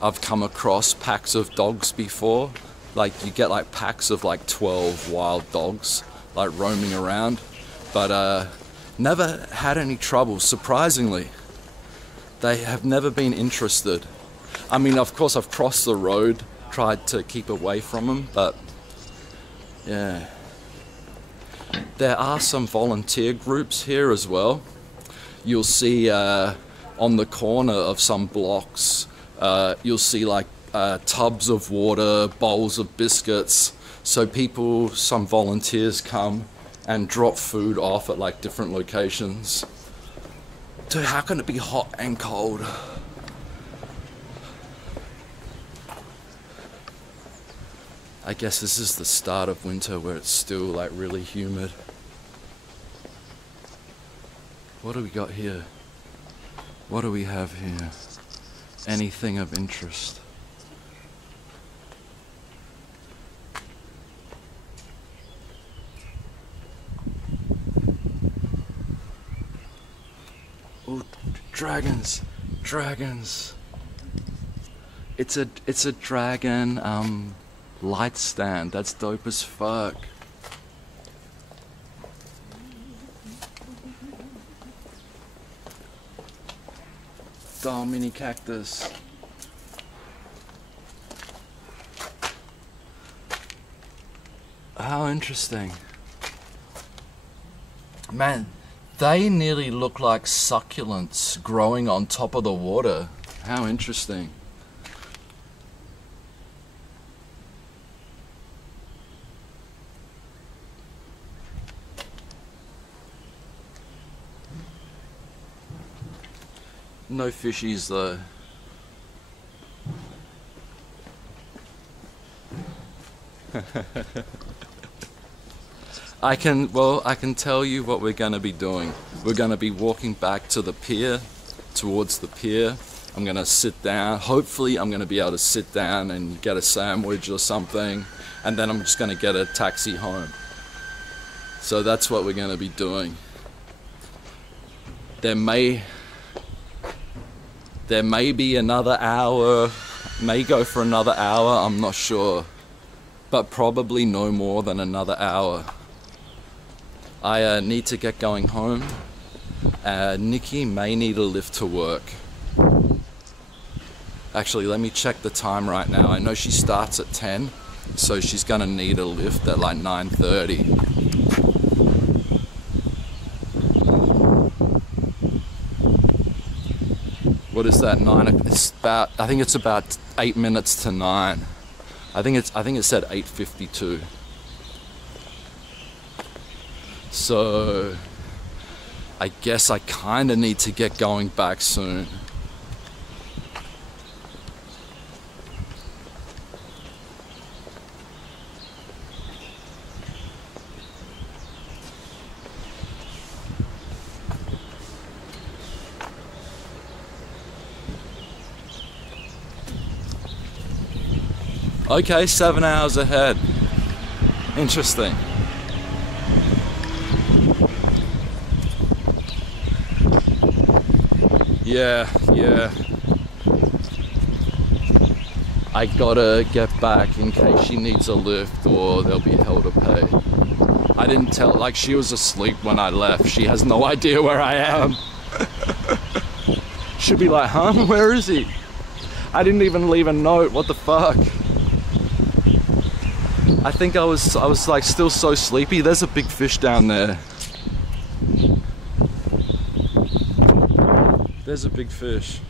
I've come across packs of dogs before. Like you get like packs of like 12 wild dogs like roaming around, but never had any trouble, surprisingly. They have never been interested. I mean, of course I've crossed the road, tried to keep away from them, but yeah. There are some volunteer groups here as well. You'll see on the corner of some blocks, you'll see like tubs of water, bowls of biscuits. So people, some volunteers come and drop food off at like different locations. Dude, how can it be hot and cold? I guess this is the start of winter where it's still like really humid. What do we got here? What do we have here? Anything of interest? Oh, dragons! Dragons! It's a dragon light stand. That's dope as fuck. Oh, mini cactus. How interesting. Man, they nearly look like succulents growing on top of the water. How interesting. No fishies though. I can tell you what we're going to be doing. We're going to be walking back to the pier, towards the pier. I'm going to sit down. Hopefully I'm going to be able to sit down and get a sandwich or something. And then I'm just going to get a taxi home. So that's what we're going to be doing. There may be another hour, may go for another hour, I'm not sure. But probably no more than another hour. I need to get going home. Nikki may need a lift to work. Actually, let me check the time right now. I know she starts at 10, so she's gonna need a lift at like 9:30. What is that? I think it's about 8 minutes to 9. I think it said 8:52. So I guess I kind of need to get going back soon. Okay, 7 hours ahead. Interesting. Yeah. I gotta get back in case she needs a lift or there'll be hell to pay. I didn't tell, like, she was asleep when I left. She has no idea where I am. She'll be like, huh, where is he? I didn't even leave a note, what the fuck? I think I was like still so sleepy. There's a big fish down there. There's a big fish.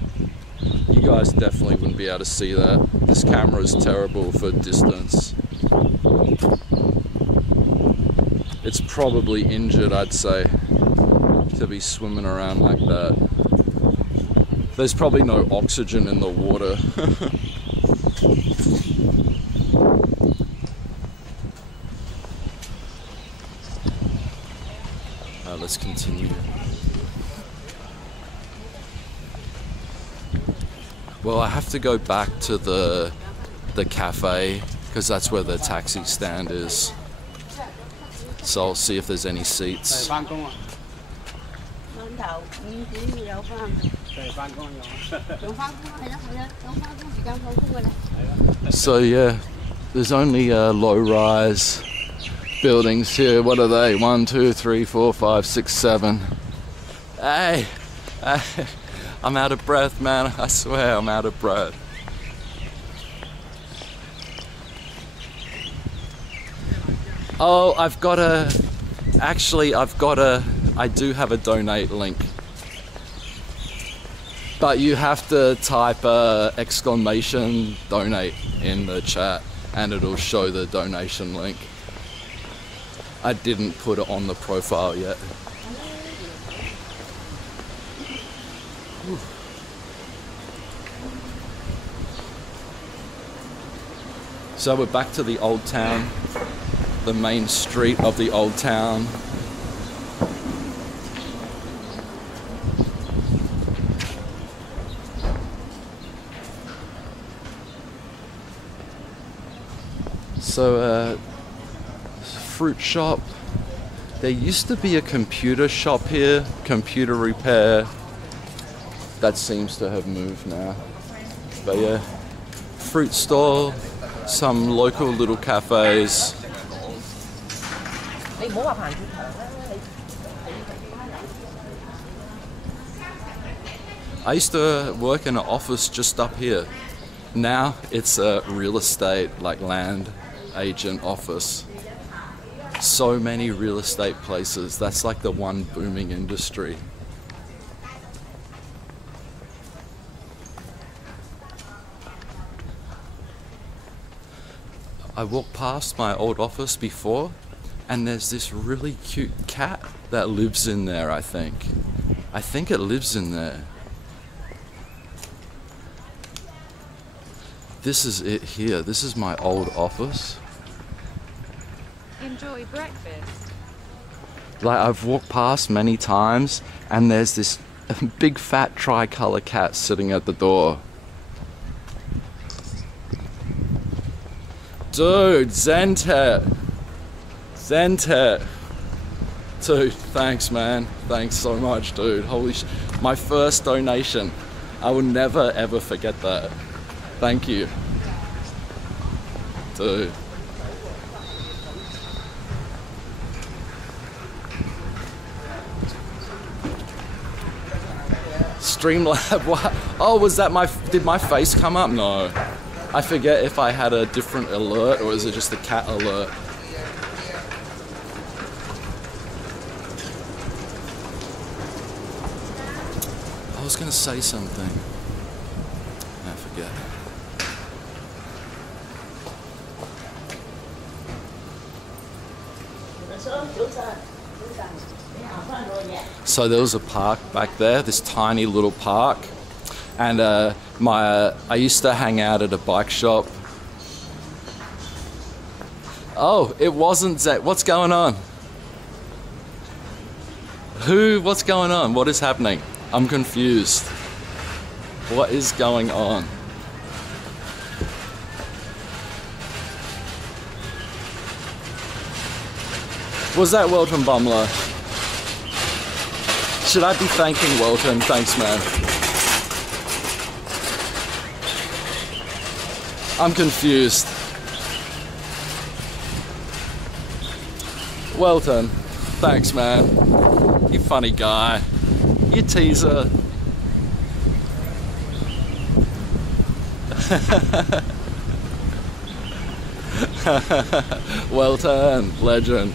You guys definitely wouldn't be able to see that. This camera is terrible for distance. It's probably injured, I'd say, to be swimming around like that. There's probably no oxygen in the water. Let's continue. Well, I have to go back to the cafe because that's where the taxi stand is. So I'll see if there's any seats. So yeah, there's only low-rise buildings here. What are they? 1, 2, 3, 4, 5, 6, 7. Hey, I'm out of breath, man. I swear I'm out of breath. Oh, I do have a donate link. But you have to type exclamation donate in the chat and it'll show the donation link. I didn't put it on the profile yet. So we're back to the old town, the main street of the old town. So fruit shop. There used to be a computer shop here, computer repair. That seems to have moved now. But yeah, fruit store, some local little cafes. I used to work in an office just up here. Now it's a real estate, like land agent office. So many real estate places. That's like the one booming industry. I walked past my old office before and there's this really cute cat that lives in there, I think. I think it lives in there. This is it here. This is my old office. Enjoy breakfast. Like, I've walked past many times and there's this big fat tricolour cat sitting at the door. Dude, Zentet. Dude, thanks, man. Thanks so much, dude. Holy sh... My first donation. I will never ever forget that. Thank you. Dude. Streamlab, what? Oh, was that did my face come up? No. I forget if I had a different alert or is it just a cat alert. I was gonna say something. I forget. So there was a park back there, this tiny little park, and I used to hang out at a bike shop. Oh, it wasn't Zach. What's going on? What's going on? What is happening? I'm confused. What is going on? Was that Welton Bumler? Should I be thanking Welton? Thanks, man. I'm confused. Welton, thanks man. You funny guy. You teaser. Welton, legend.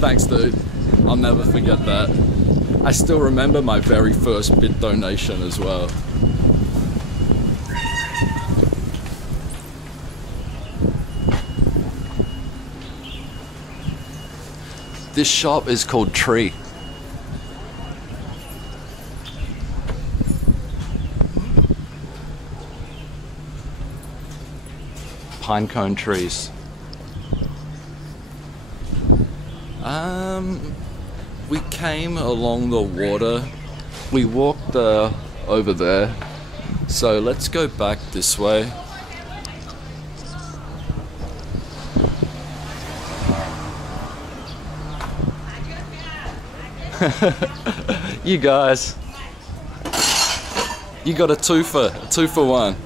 Thanks dude, I'll never forget that. I still remember my very first bit donation as well. This shop is called Tree. Pine cone trees. We came along the water. We walked over there. So let's go back this way. You guys. You got a two for one.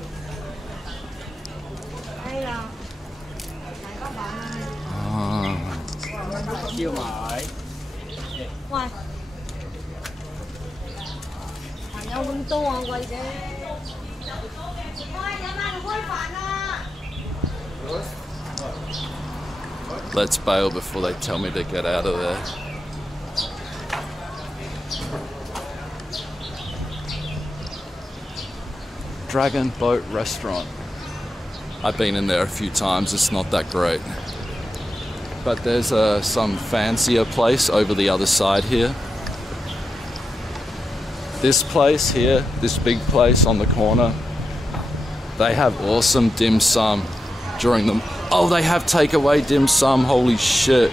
Let's bail before they tell me to get out of there. Dragon Boat Restaurant. I've been in there a few times, it's not that great. But there's some fancier place over the other side here. This place here, this big place on the corner, they have awesome dim sum during them. Oh, they have takeaway dim sum, holy shit.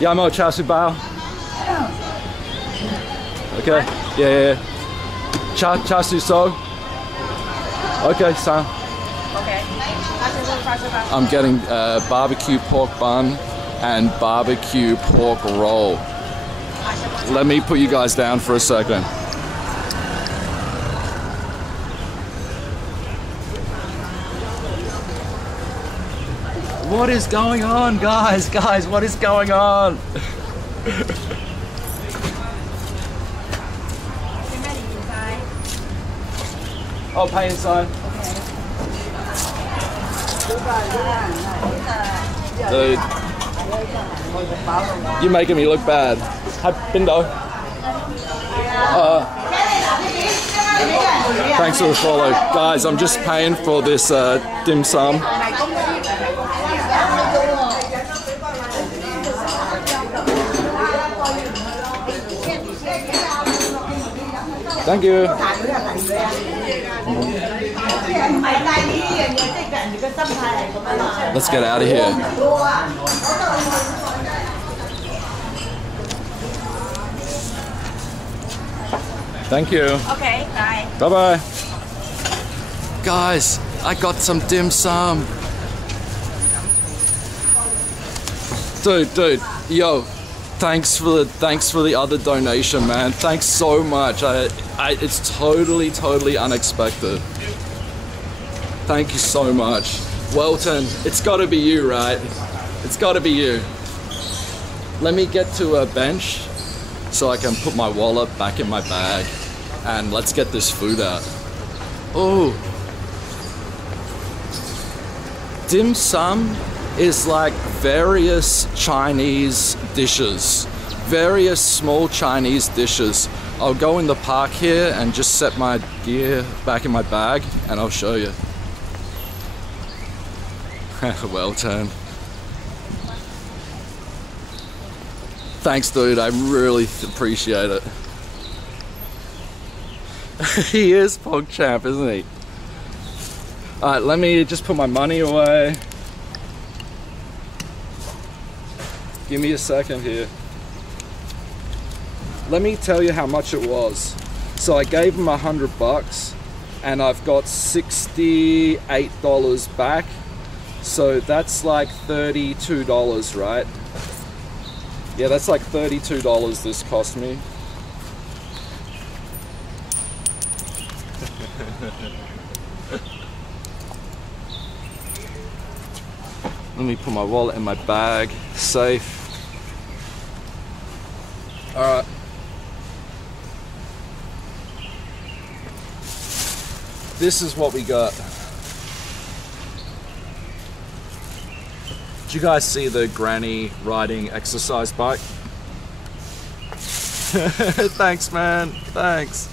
Yamo char siu bao. Okay, yeah. Char siu so. Okay, son. Okay. I'm getting barbecue pork bun and barbecue pork roll. Let me put you guys down for a second. What is going on, guys? Guys, what is going on? I'll pay inside. Dude, you're making me look bad. Hi, Bindo. Thanks for the follow. Guys, I'm just paying for this dim sum. Thank you. Let's get out of here. Thank you. Okay, bye. Bye-bye. Guys, I got some dim sum. Dude, yo. Thanks for the other donation, man. Thanks so much. It's totally unexpected. Thank you so much. Welton, it's gotta be you, right? It's gotta be you. Let me get to a bench so I can put my wallet back in my bag and let's get this food out. Oh. Dim sum is like various Chinese dishes, various small Chinese dishes. I'll go in the park here and just set my gear back in my bag and I'll show you. Well done. Thanks dude, I really appreciate it. He is PogChamp, isn't he? Alright, let me just put my money away. Give me a second here. Let me tell you how much it was. So I gave him $100 and I've got $68 back. So that's like $32, right? Yeah, that's like $32 this cost me. Let me put my wallet in my bag. Safe. Alright. This is what we got. Did you guys see the granny riding exercise bike? Thanks, man. Thanks.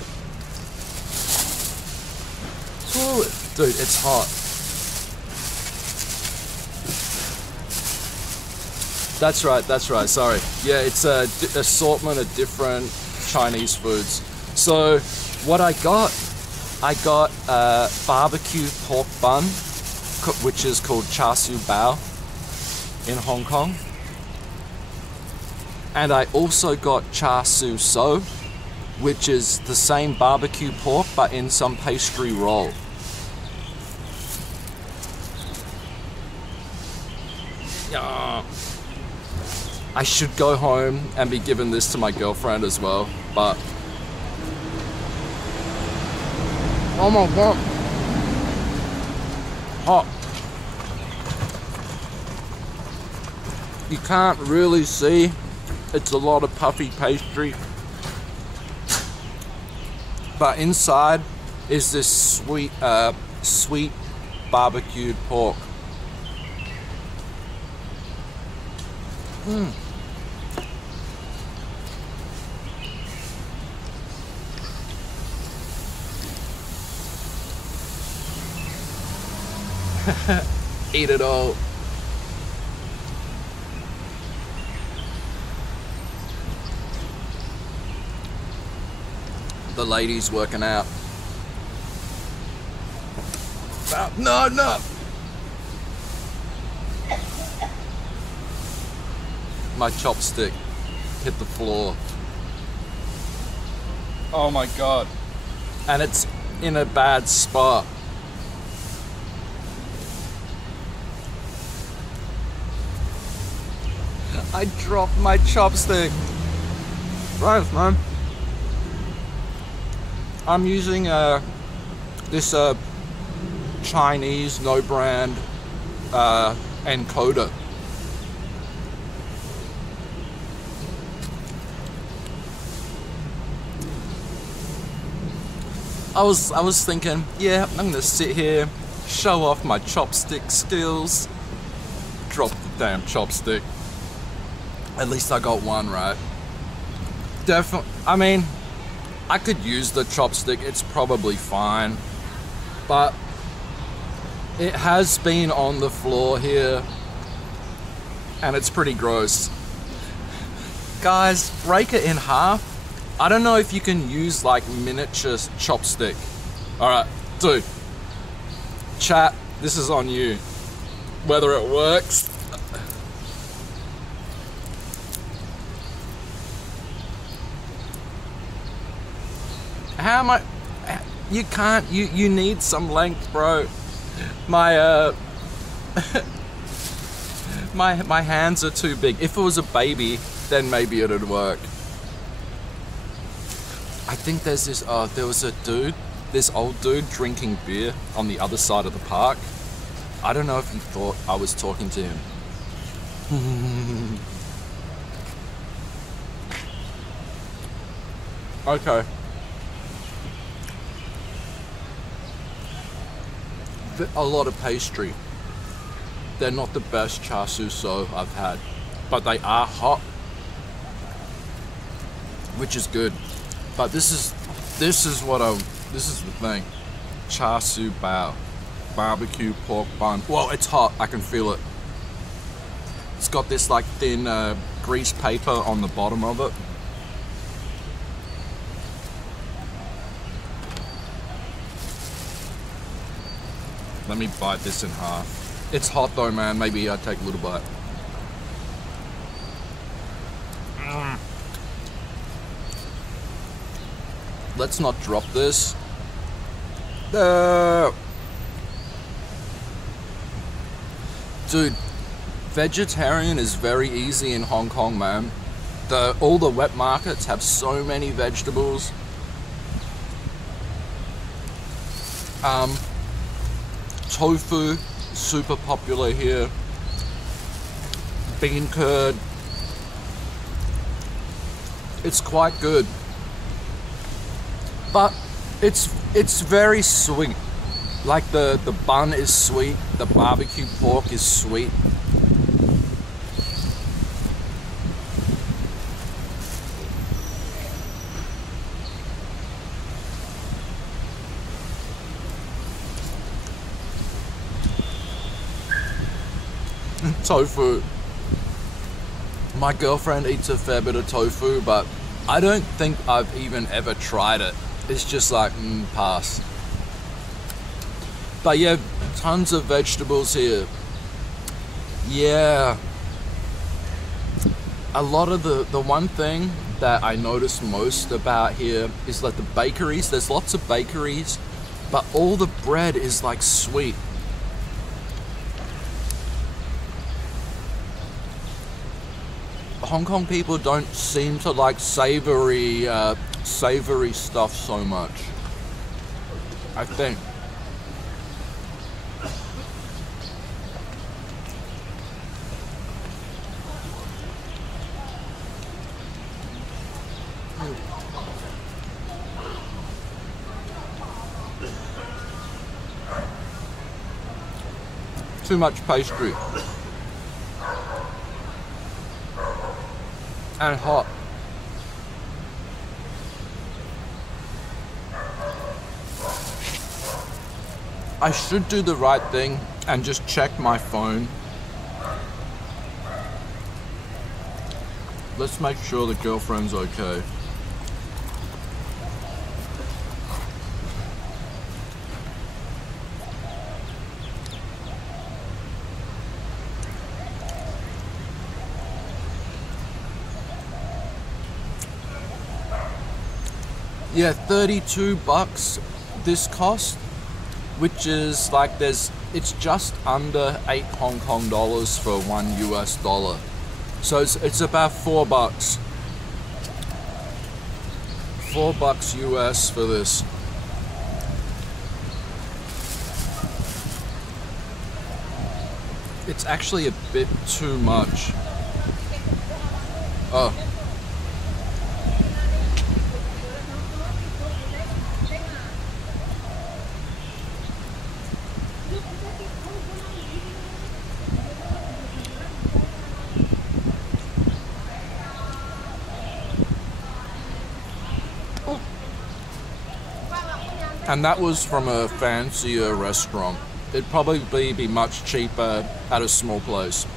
Ooh, dude, it's hot. That's right, sorry. Yeah, it's a assortment of different Chinese foods. So, what I got a barbecue pork bun, which is called char siu bao in Hong Kong. And I also got char siu so, which is the same barbecue pork but in some pastry roll. Yeah. I should go home and be giving this to my girlfriend as well, but oh my god, hot. You can't really see, it's a lot of puffy pastry, but inside is this sweet barbecued pork. Eat it all. The lady's working out. No. My chopstick hit the floor. Oh my god. And it's in a bad spot. I dropped my chopstick. Right, man. I'm using this Chinese no brand encoder. I was thinking, yeah, I'm gonna sit here, show off my chopstick skills. Drop the damn chopstick. At least I got one right. Definitely. I mean, I could use the chopstick. It's probably fine, but it has been on the floor here, and it's pretty gross. Guys, break it in half. I don't know if you can use like miniature chopstick. All right, dude. Chat, this is on you. Whether it works. How am I? You can't. You need some length, bro. My my hands are too big. If it was a baby, then maybe it'd work. I think there's this. There was a dude, this old dude drinking beer on the other side of the park. I don't know if he thought I was talking to him. Okay. A lot of pastry. They're not the best char siu so I've had, but they are hot, which is good. But this is the thing. Char siu bao, barbecue pork bun. Whoa, it's hot. I can feel it. It's got this like thin grease paper on the bottom of it. Let me bite this in half. It's hot though, man. Maybe I'll take a little bite. Let's not drop this. Dude, vegetarian is very easy in Hong Kong, man. All the wet markets have so many vegetables. Tofu, super popular here. Bean curd. It's quite good. But it's very sweet. Like the bun is sweet, the barbecue pork is sweet. Tofu. My girlfriend eats a fair bit of tofu, but I don't think I've even ever tried it. It's just like, pass. But yeah, tons of vegetables here. Yeah. A lot of the one thing that I notice most about here is like the bakeries. There's lots of bakeries, but all the bread is like sweet. Hong Kong people don't seem to like savory stuff so much, I think. Too much pastry. And hot. I should do the right thing and just check my phone. Let's make sure the girlfriend's okay. Yeah, 32 bucks this cost, which is like it's just under 8 Hong Kong dollars for $1 US. So it's about $4. $4 US for this. It's actually a bit too much. Oh. And that was from a fancier restaurant. It'd probably be much cheaper at a small place.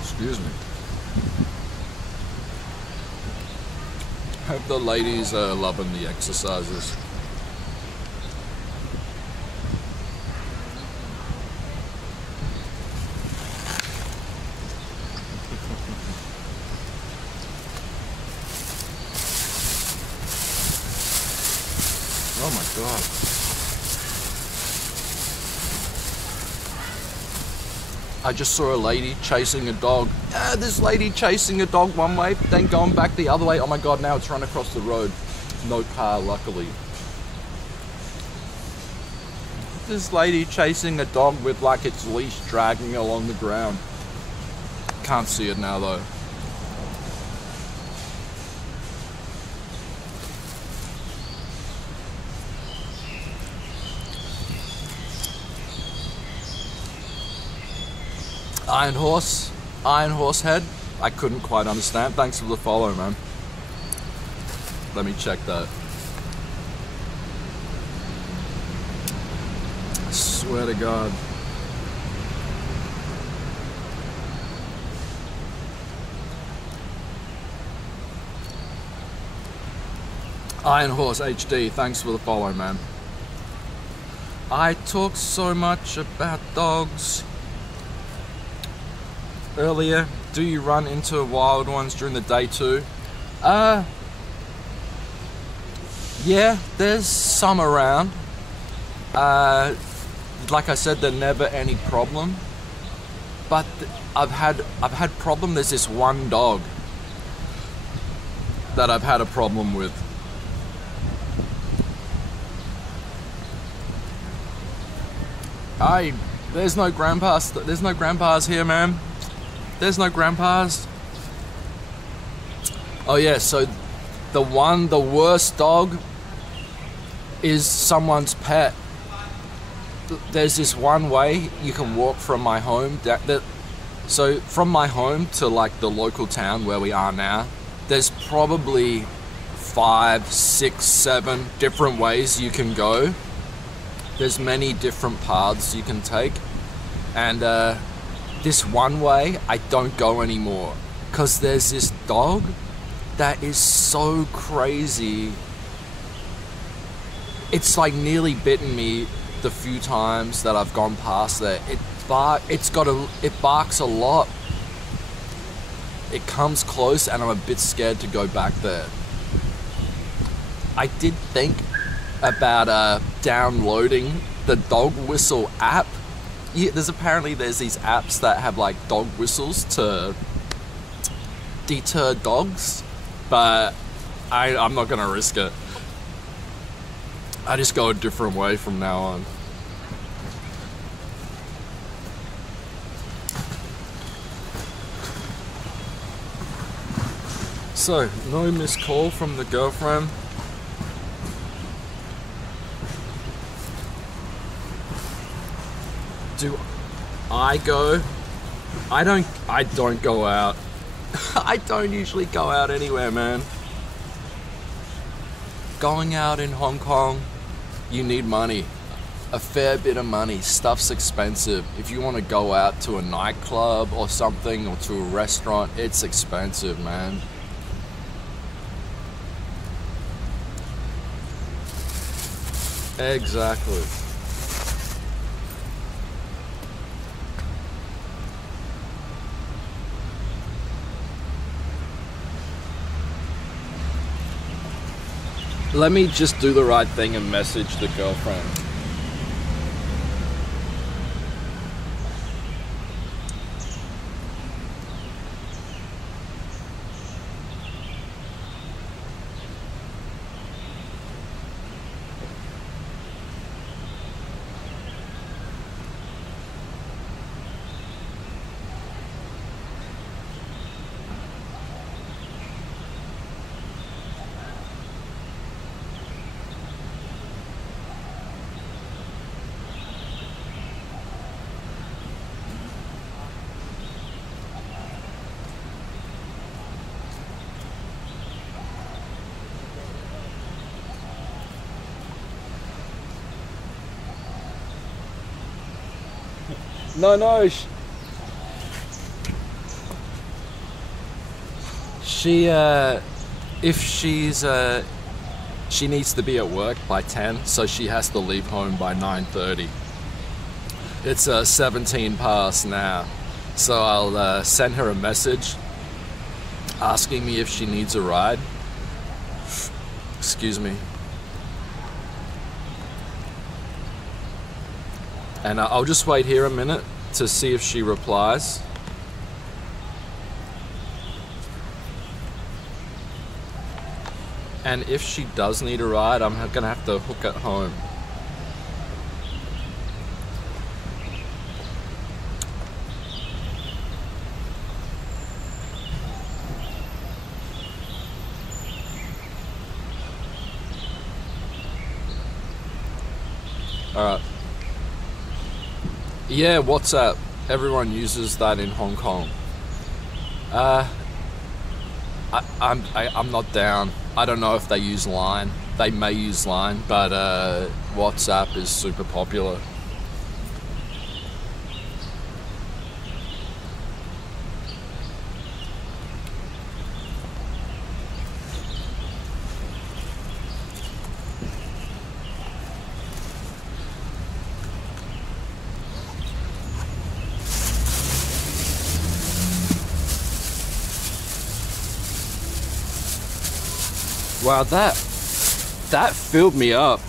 Excuse me. Hope the ladies are loving the exercises. Oh my God. I just saw a lady chasing a dog. This lady chasing a dog one way, then going back the other way. Oh my God, now it's run across the road. No car, luckily. This lady chasing a dog with like its leash dragging along the ground. Can't see it now though. Iron Horse Head. I couldn't quite understand. Thanks for the follow, man. Let me check that. I swear to God. Iron Horse HD, thanks for the follow, man. I talk so much about dogs. Earlier, Do you run into wild ones during the day too? Yeah, there's some around. Like I said, they're never any problem. But I've had problem. There's this one dog that I've had a problem with. There's no grandpas here, man. There's no grandpas. Oh yeah, so the worst dog is someone's pet. There's this one way you can walk from my home. So from my home to like the local town where we are now, there's probably 5, 6, 7 different ways you can go. There's many different paths you can take. And this one way, I don't go anymore. Because there's this dog that is so crazy. It's like nearly bitten me the few times that I've gone past there. It barks a lot. It comes close and I'm a bit scared to go back there. I did think about downloading the dog whistle app. Yeah, there's these apps that have like dog whistles to deter dogs, but I'm not gonna risk it. I just go a different way from now on. So, no missed call from the girlfriend. Do I go? I don't go out. I don't usually go out anywhere, man. Going out in Hong Kong, you need money. A fair bit of money. Stuff's expensive. If you want to go out to a nightclub or something, or to a restaurant, it's expensive, man. Exactly. Let me just do the right thing and message the girlfriend. No. She needs to be at work by 10, so she has to leave home by 9:30. It's 17 past now, so I'll send her a message asking me if she needs a ride. Excuse me. And I'll just wait here a minute to see if she replies. And if she does need a ride, I'm gonna have to hook it home. Alright. Yeah, WhatsApp. Everyone uses that in Hong Kong. I'm not down. I don't know if they use Line. They may use Line, but WhatsApp is super popular. Wow, that filled me up.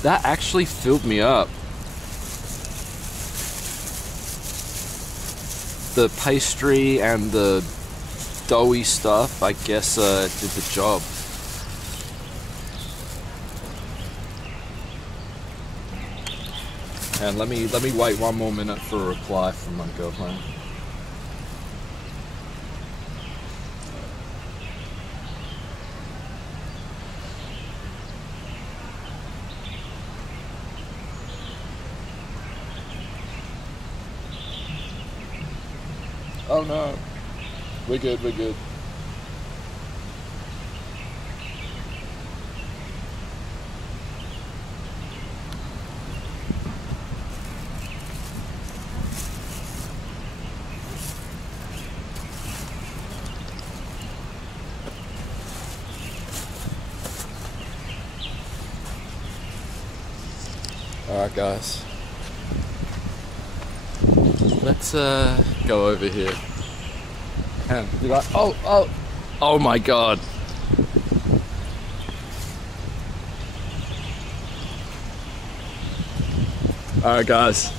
That actually filled me up. The pastry and the doughy stuff, I guess, did the job. And let me wait one more minute for a reply from my girlfriend. Oh no, we're good, we're good. Alright guys, let's go over here. And be like, oh my god. Alright guys,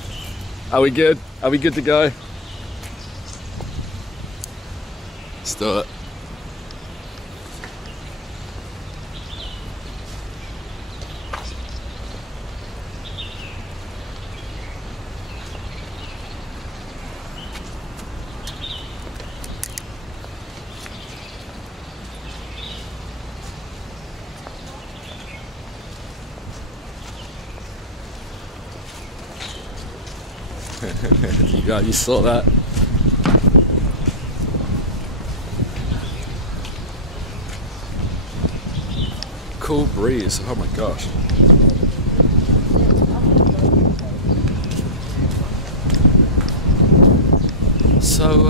are we good? Are we good to go? Let's do it. You saw that? Cool breeze, oh my gosh. So,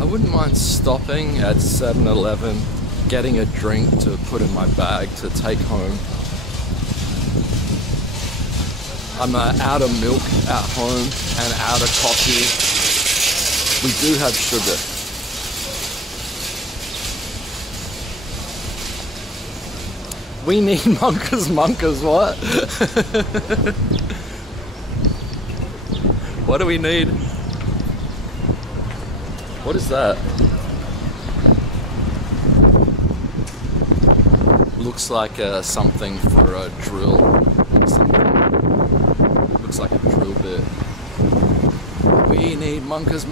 I wouldn't mind stopping at 7-Eleven, getting a drink to put in my bag to take home. I'm out of milk at home and out of coffee. We do have sugar. We need Monkers, what? What do we need? What is that? Looks like something for a drill or something. Looks like a drill bit. We need Monkers.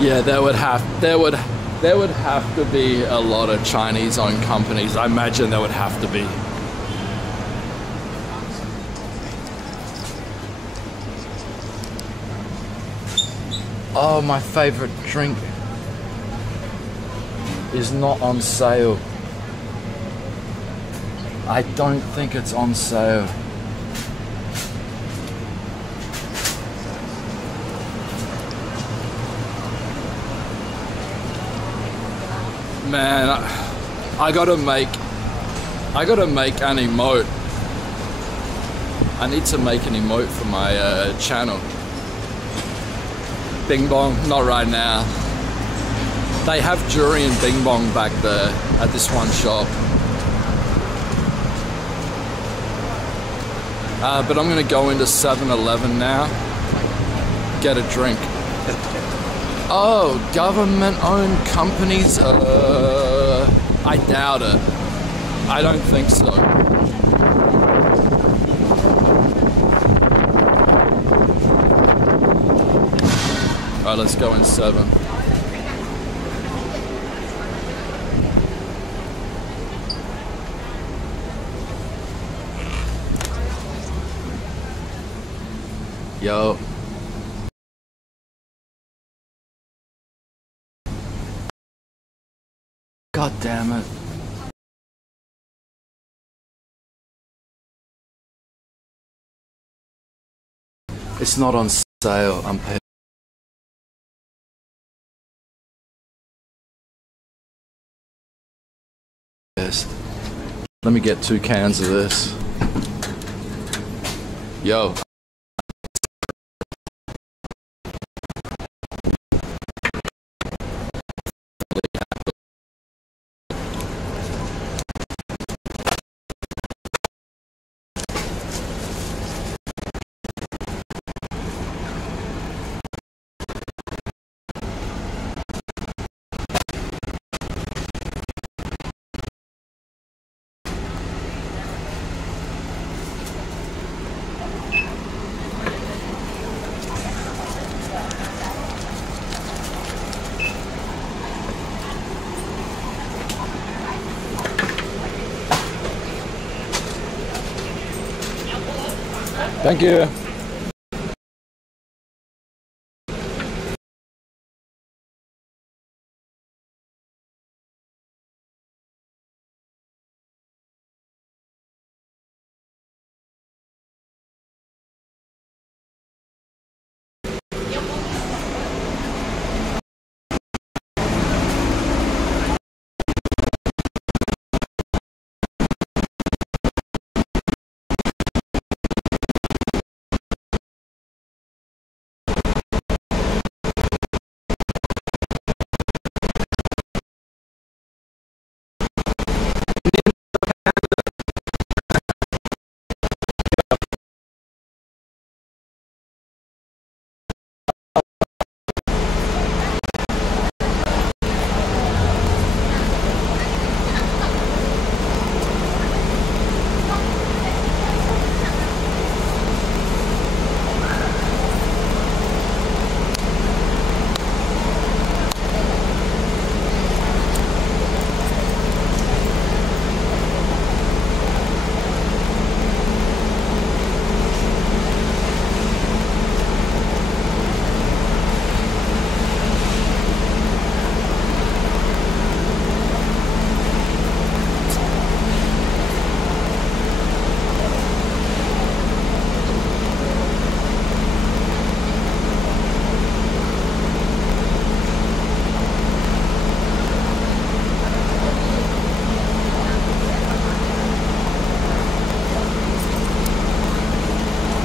Yeah, there would have to be a lot of Chinese-owned companies. I imagine there would have to be. Oh, my favorite drink is not on sale. I don't think it's on sale. Man, I gotta make an emote. I need to make an emote for my channel. Bing bong, not right now. They have durian bing bong back there at this one shop. But I'm gonna go into 7-Eleven now, get a drink. Oh, government-owned companies? I doubt it. I don't think so. Alright, let's go in 7. Yo. God damn it. It's not on sale. I'm pissed. Let me get 2 cans of this. Yo. Thank you.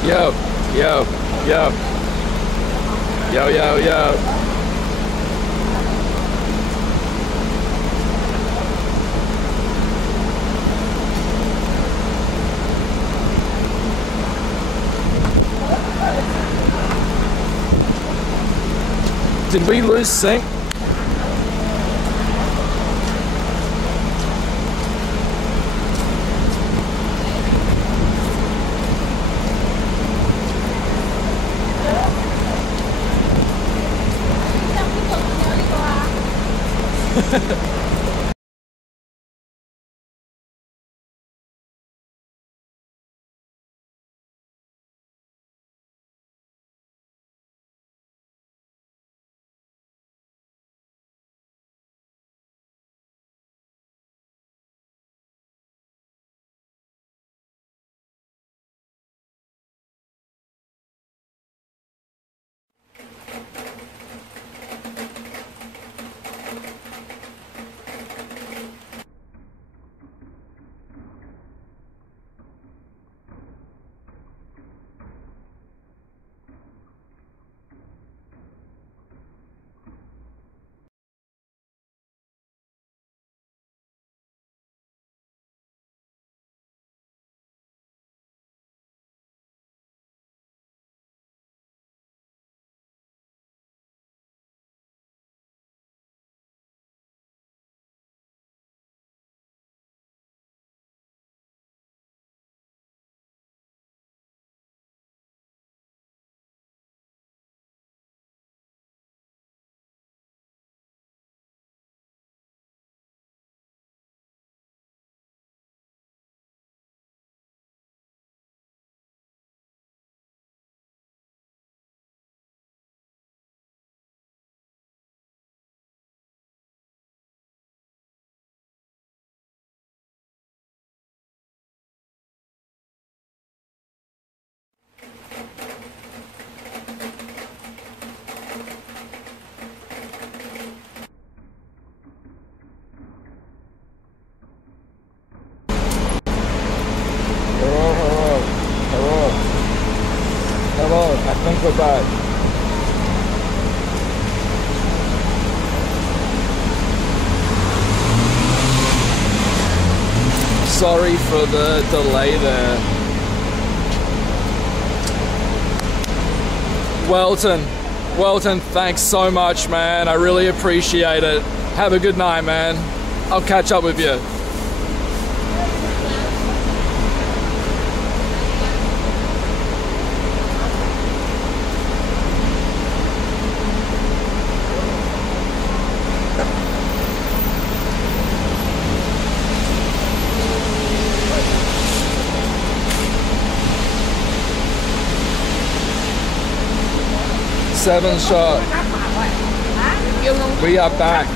Yo, yo, yo. Yo, yo, yo. Did we lose sync? We're back. Sorry for the delay there. Welton, thanks so much, man. I really appreciate it. Have a good night, man. I'll catch up with you. Seven shot. We are back.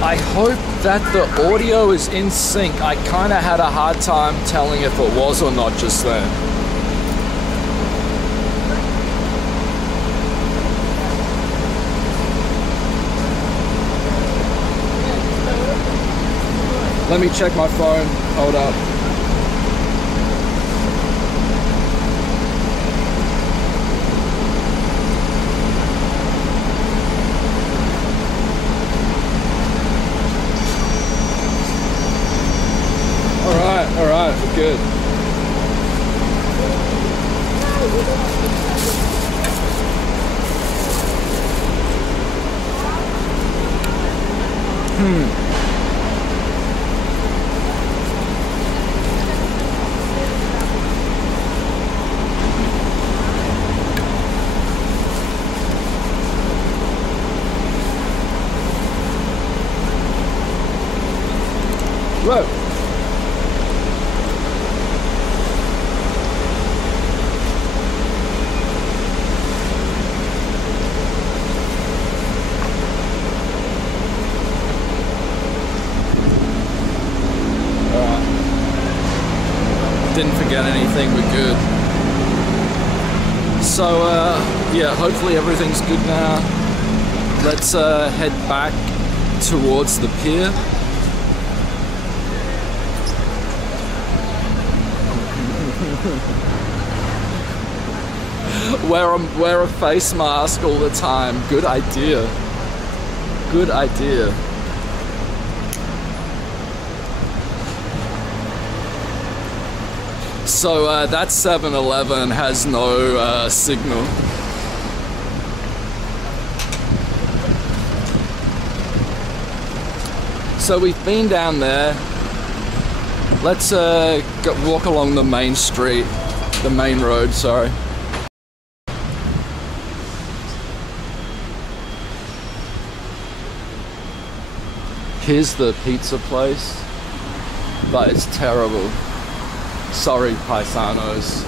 I hope that the audio is in sync. I kind of had a hard time telling if it was or not just then. Let me check my phone. Hold up. All right, we're good. Whoa. Didn't forget anything, we're good. So yeah, hopefully everything's good now. Let's head back towards the pier. Wear a face mask all the time. Good idea. Good idea. So that 7-Eleven has no signal. So we've been down there. Let's walk along the main street, the main road, sorry. Here's the pizza place, but it's terrible. Sorry, paisanos.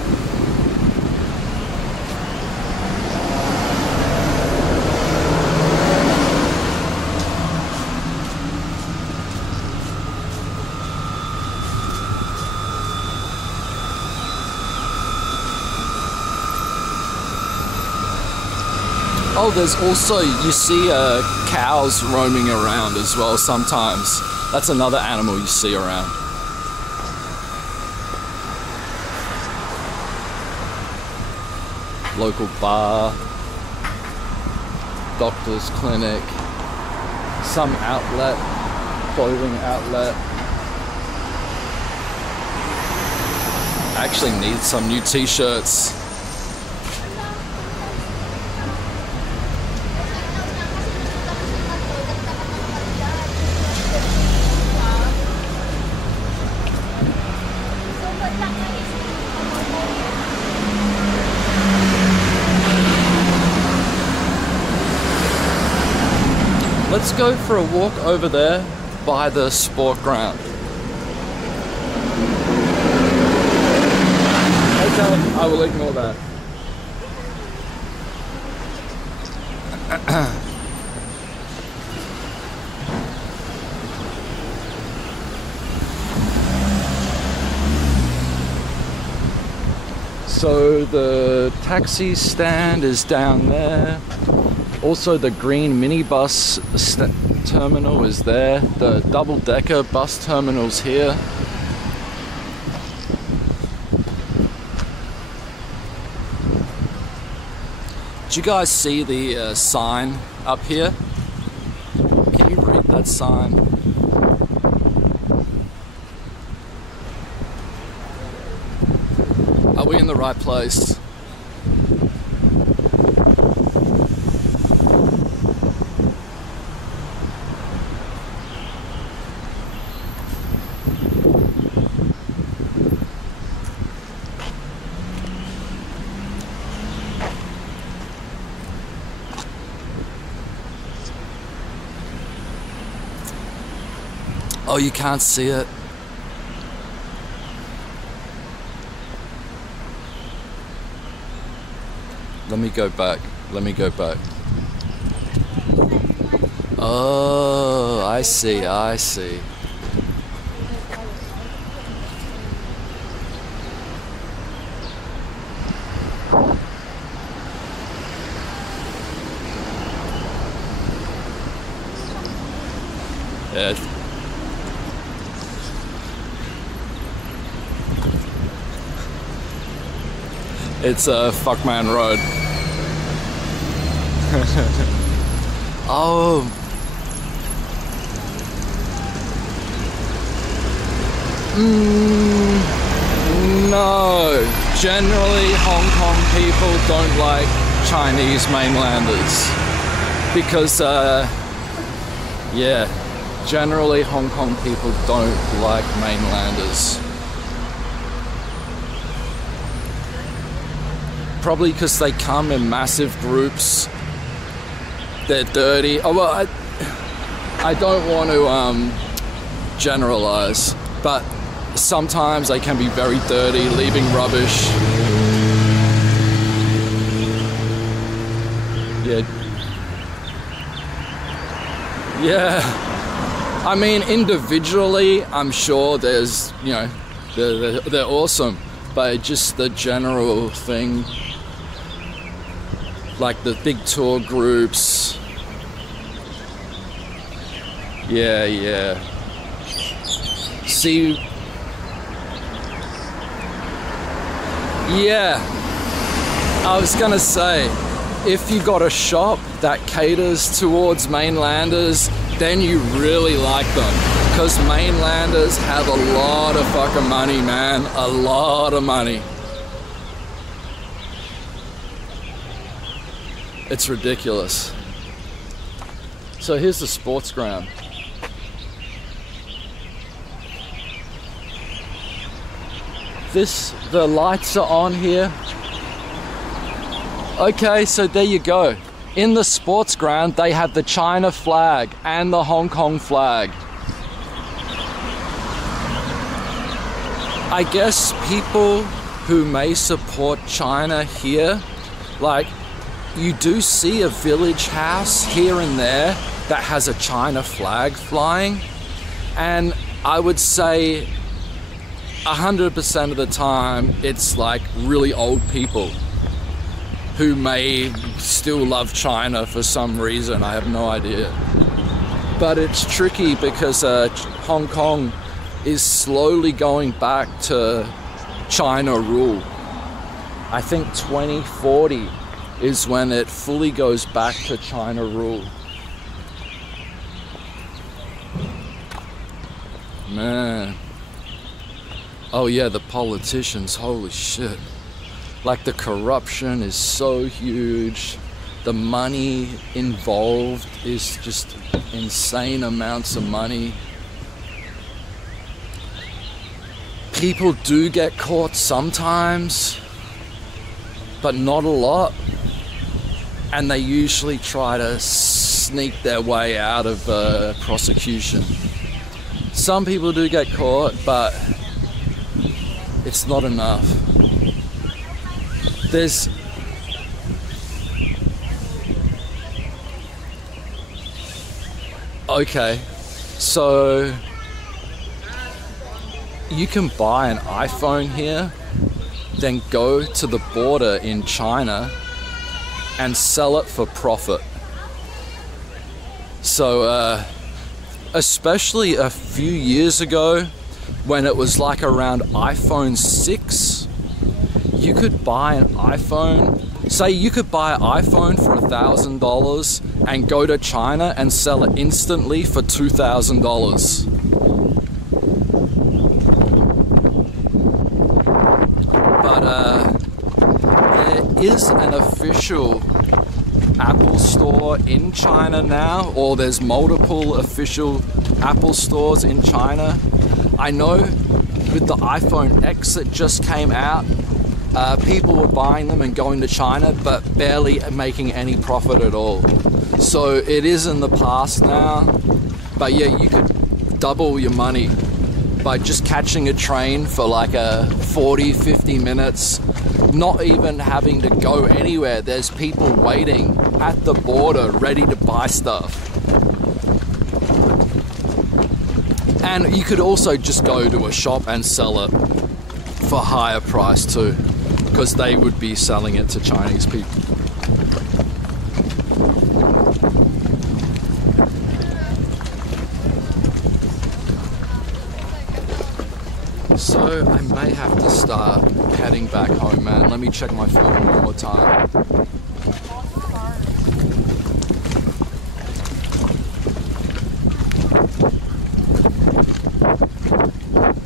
Oh, there's also, you see cows roaming around as well sometimes. That's another animal you see around. Local bar, doctor's clinic, some outlet, clothing outlet. I actually need some new t-shirts. Let's go for a walk over there by the sport ground. Okay, I will ignore that. So the taxi stand is down there. Also the green minibus terminal is there. The double-decker bus terminal's here. Do you guys see the sign up here? Can you read that sign? Are we in the right place? Oh, you can't see it. Let me go back. Let me go back. Oh, I see, I see. Yeah. It's a Fuckman Road. Oh. No. Generally, Hong Kong people don't like Chinese mainlanders. Because, yeah, generally Hong Kong people don't like mainlanders. Probably because they come in massive groups. They're dirty. Oh well, I don't want to generalize, but sometimes they can be very dirty, leaving rubbish. Yeah. Yeah. I mean, individually, I'm sure there's, you know, they're awesome, but just the general thing. Like the big tour groups. Yeah. See, yeah, I was gonna say, if you got a shop that caters towards mainlanders, then you really like them. Because mainlanders have a lot of fucking money, man. A lot of money. It's ridiculous. So here's the sports ground. The lights are on here. Okay, so there you go. In the sports ground, they have the China flag and the Hong Kong flag. I guess people who may support China here, like, you do see a village house here and there that has a China flag flying, and I would say 100% of the time it's like really old people who may still love China for some reason. I have no idea. But it's tricky because Hong Kong is slowly going back to China rule. I think 2040 is when it fully goes back to China rule. Man. Oh yeah, the politicians, holy shit. Like the corruption is so huge. The money involved is just insane amounts of money. People do get caught sometimes, but not a lot. And they usually try to sneak their way out of prosecution. Some people do get caught, but it's not enough. There's okay, so you can buy an iPhone here, then go to the border in China and sell it for profit. So especially a few years ago when it was like around iPhone 6, you could buy an iPhone Say you could buy an iPhone for $1,000 and go to China and sell it instantly for $2,000. But there is an official Apple store in China now, or there's multiple official Apple stores in China. I know with the iPhone X that just came out, people were buying them and going to China, but barely making any profit at all. So it is in the past now. But yeah, you could double your money by just catching a train for like 40-50 minutes, not even having to go anywhere. There's people waiting at the border ready to buy stuff. And you could also just go to a shop and sell it for a higher price too, because they would be selling it to Chinese people. So I may have to start heading back home, man. Let me check my phone one more time.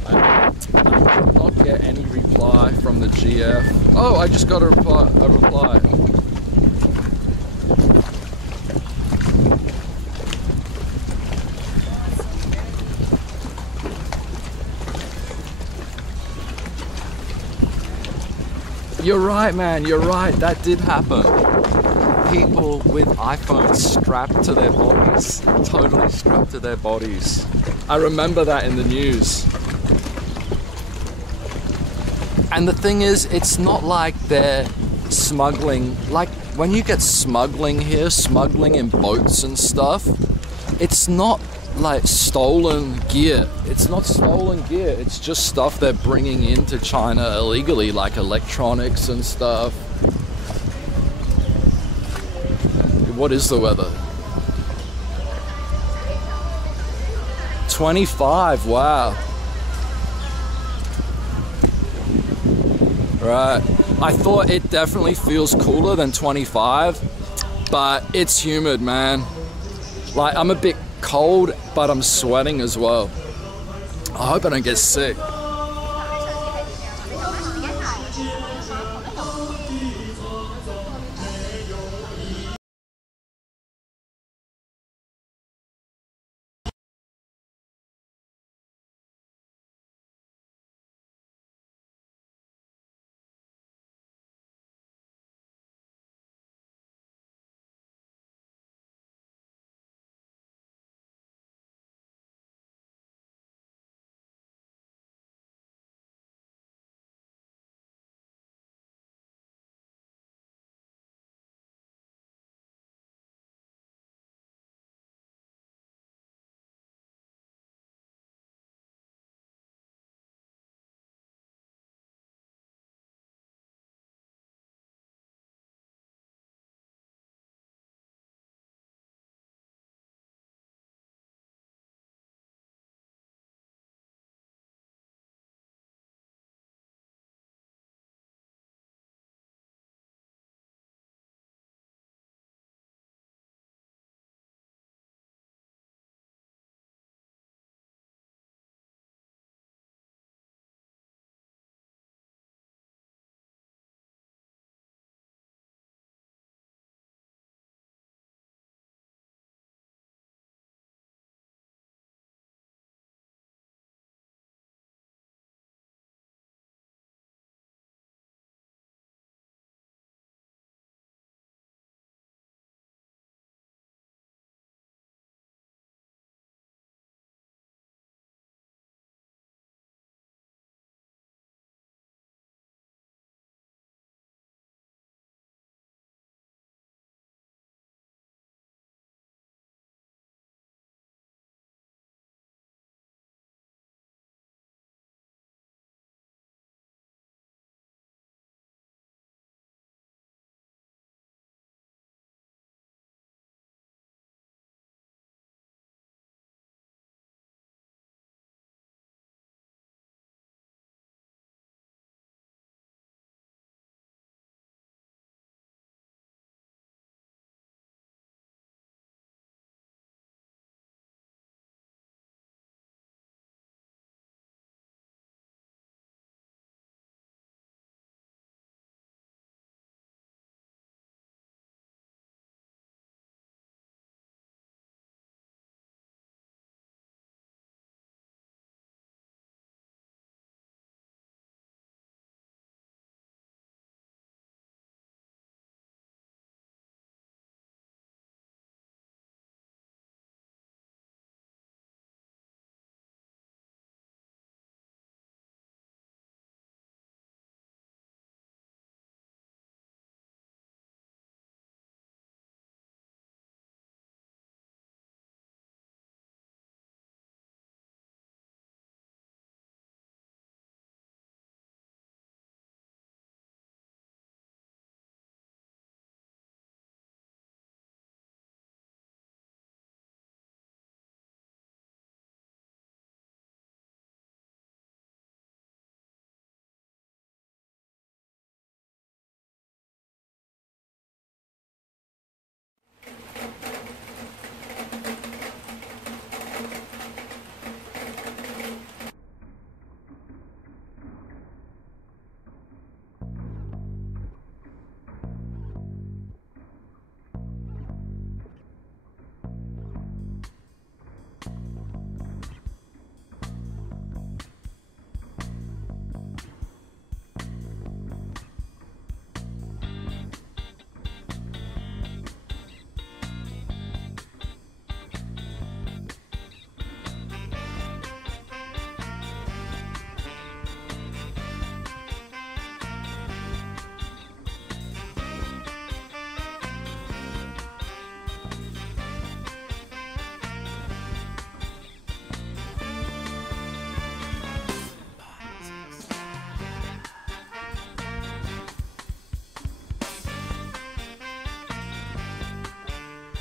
I did not get any reply from the GF. Oh, I just got a reply. You're right, man, you're right, that did happen. People with iPhones strapped to their bodies, totally strapped to their bodies. I remember that in the news. And the thing is, it's not like they're smuggling, like when you get smuggling here, smuggling in boats and stuff, it's not like stolen gear. It's not stolen gear, it's just stuff they're bringing into China illegally, like electronics and stuff. What is the weather? 25, wow. Right, I thought it definitely feels cooler than 25, but it's humid, man. Like, I'm a bit cold, but I'm sweating as well. I hope I don't get sick.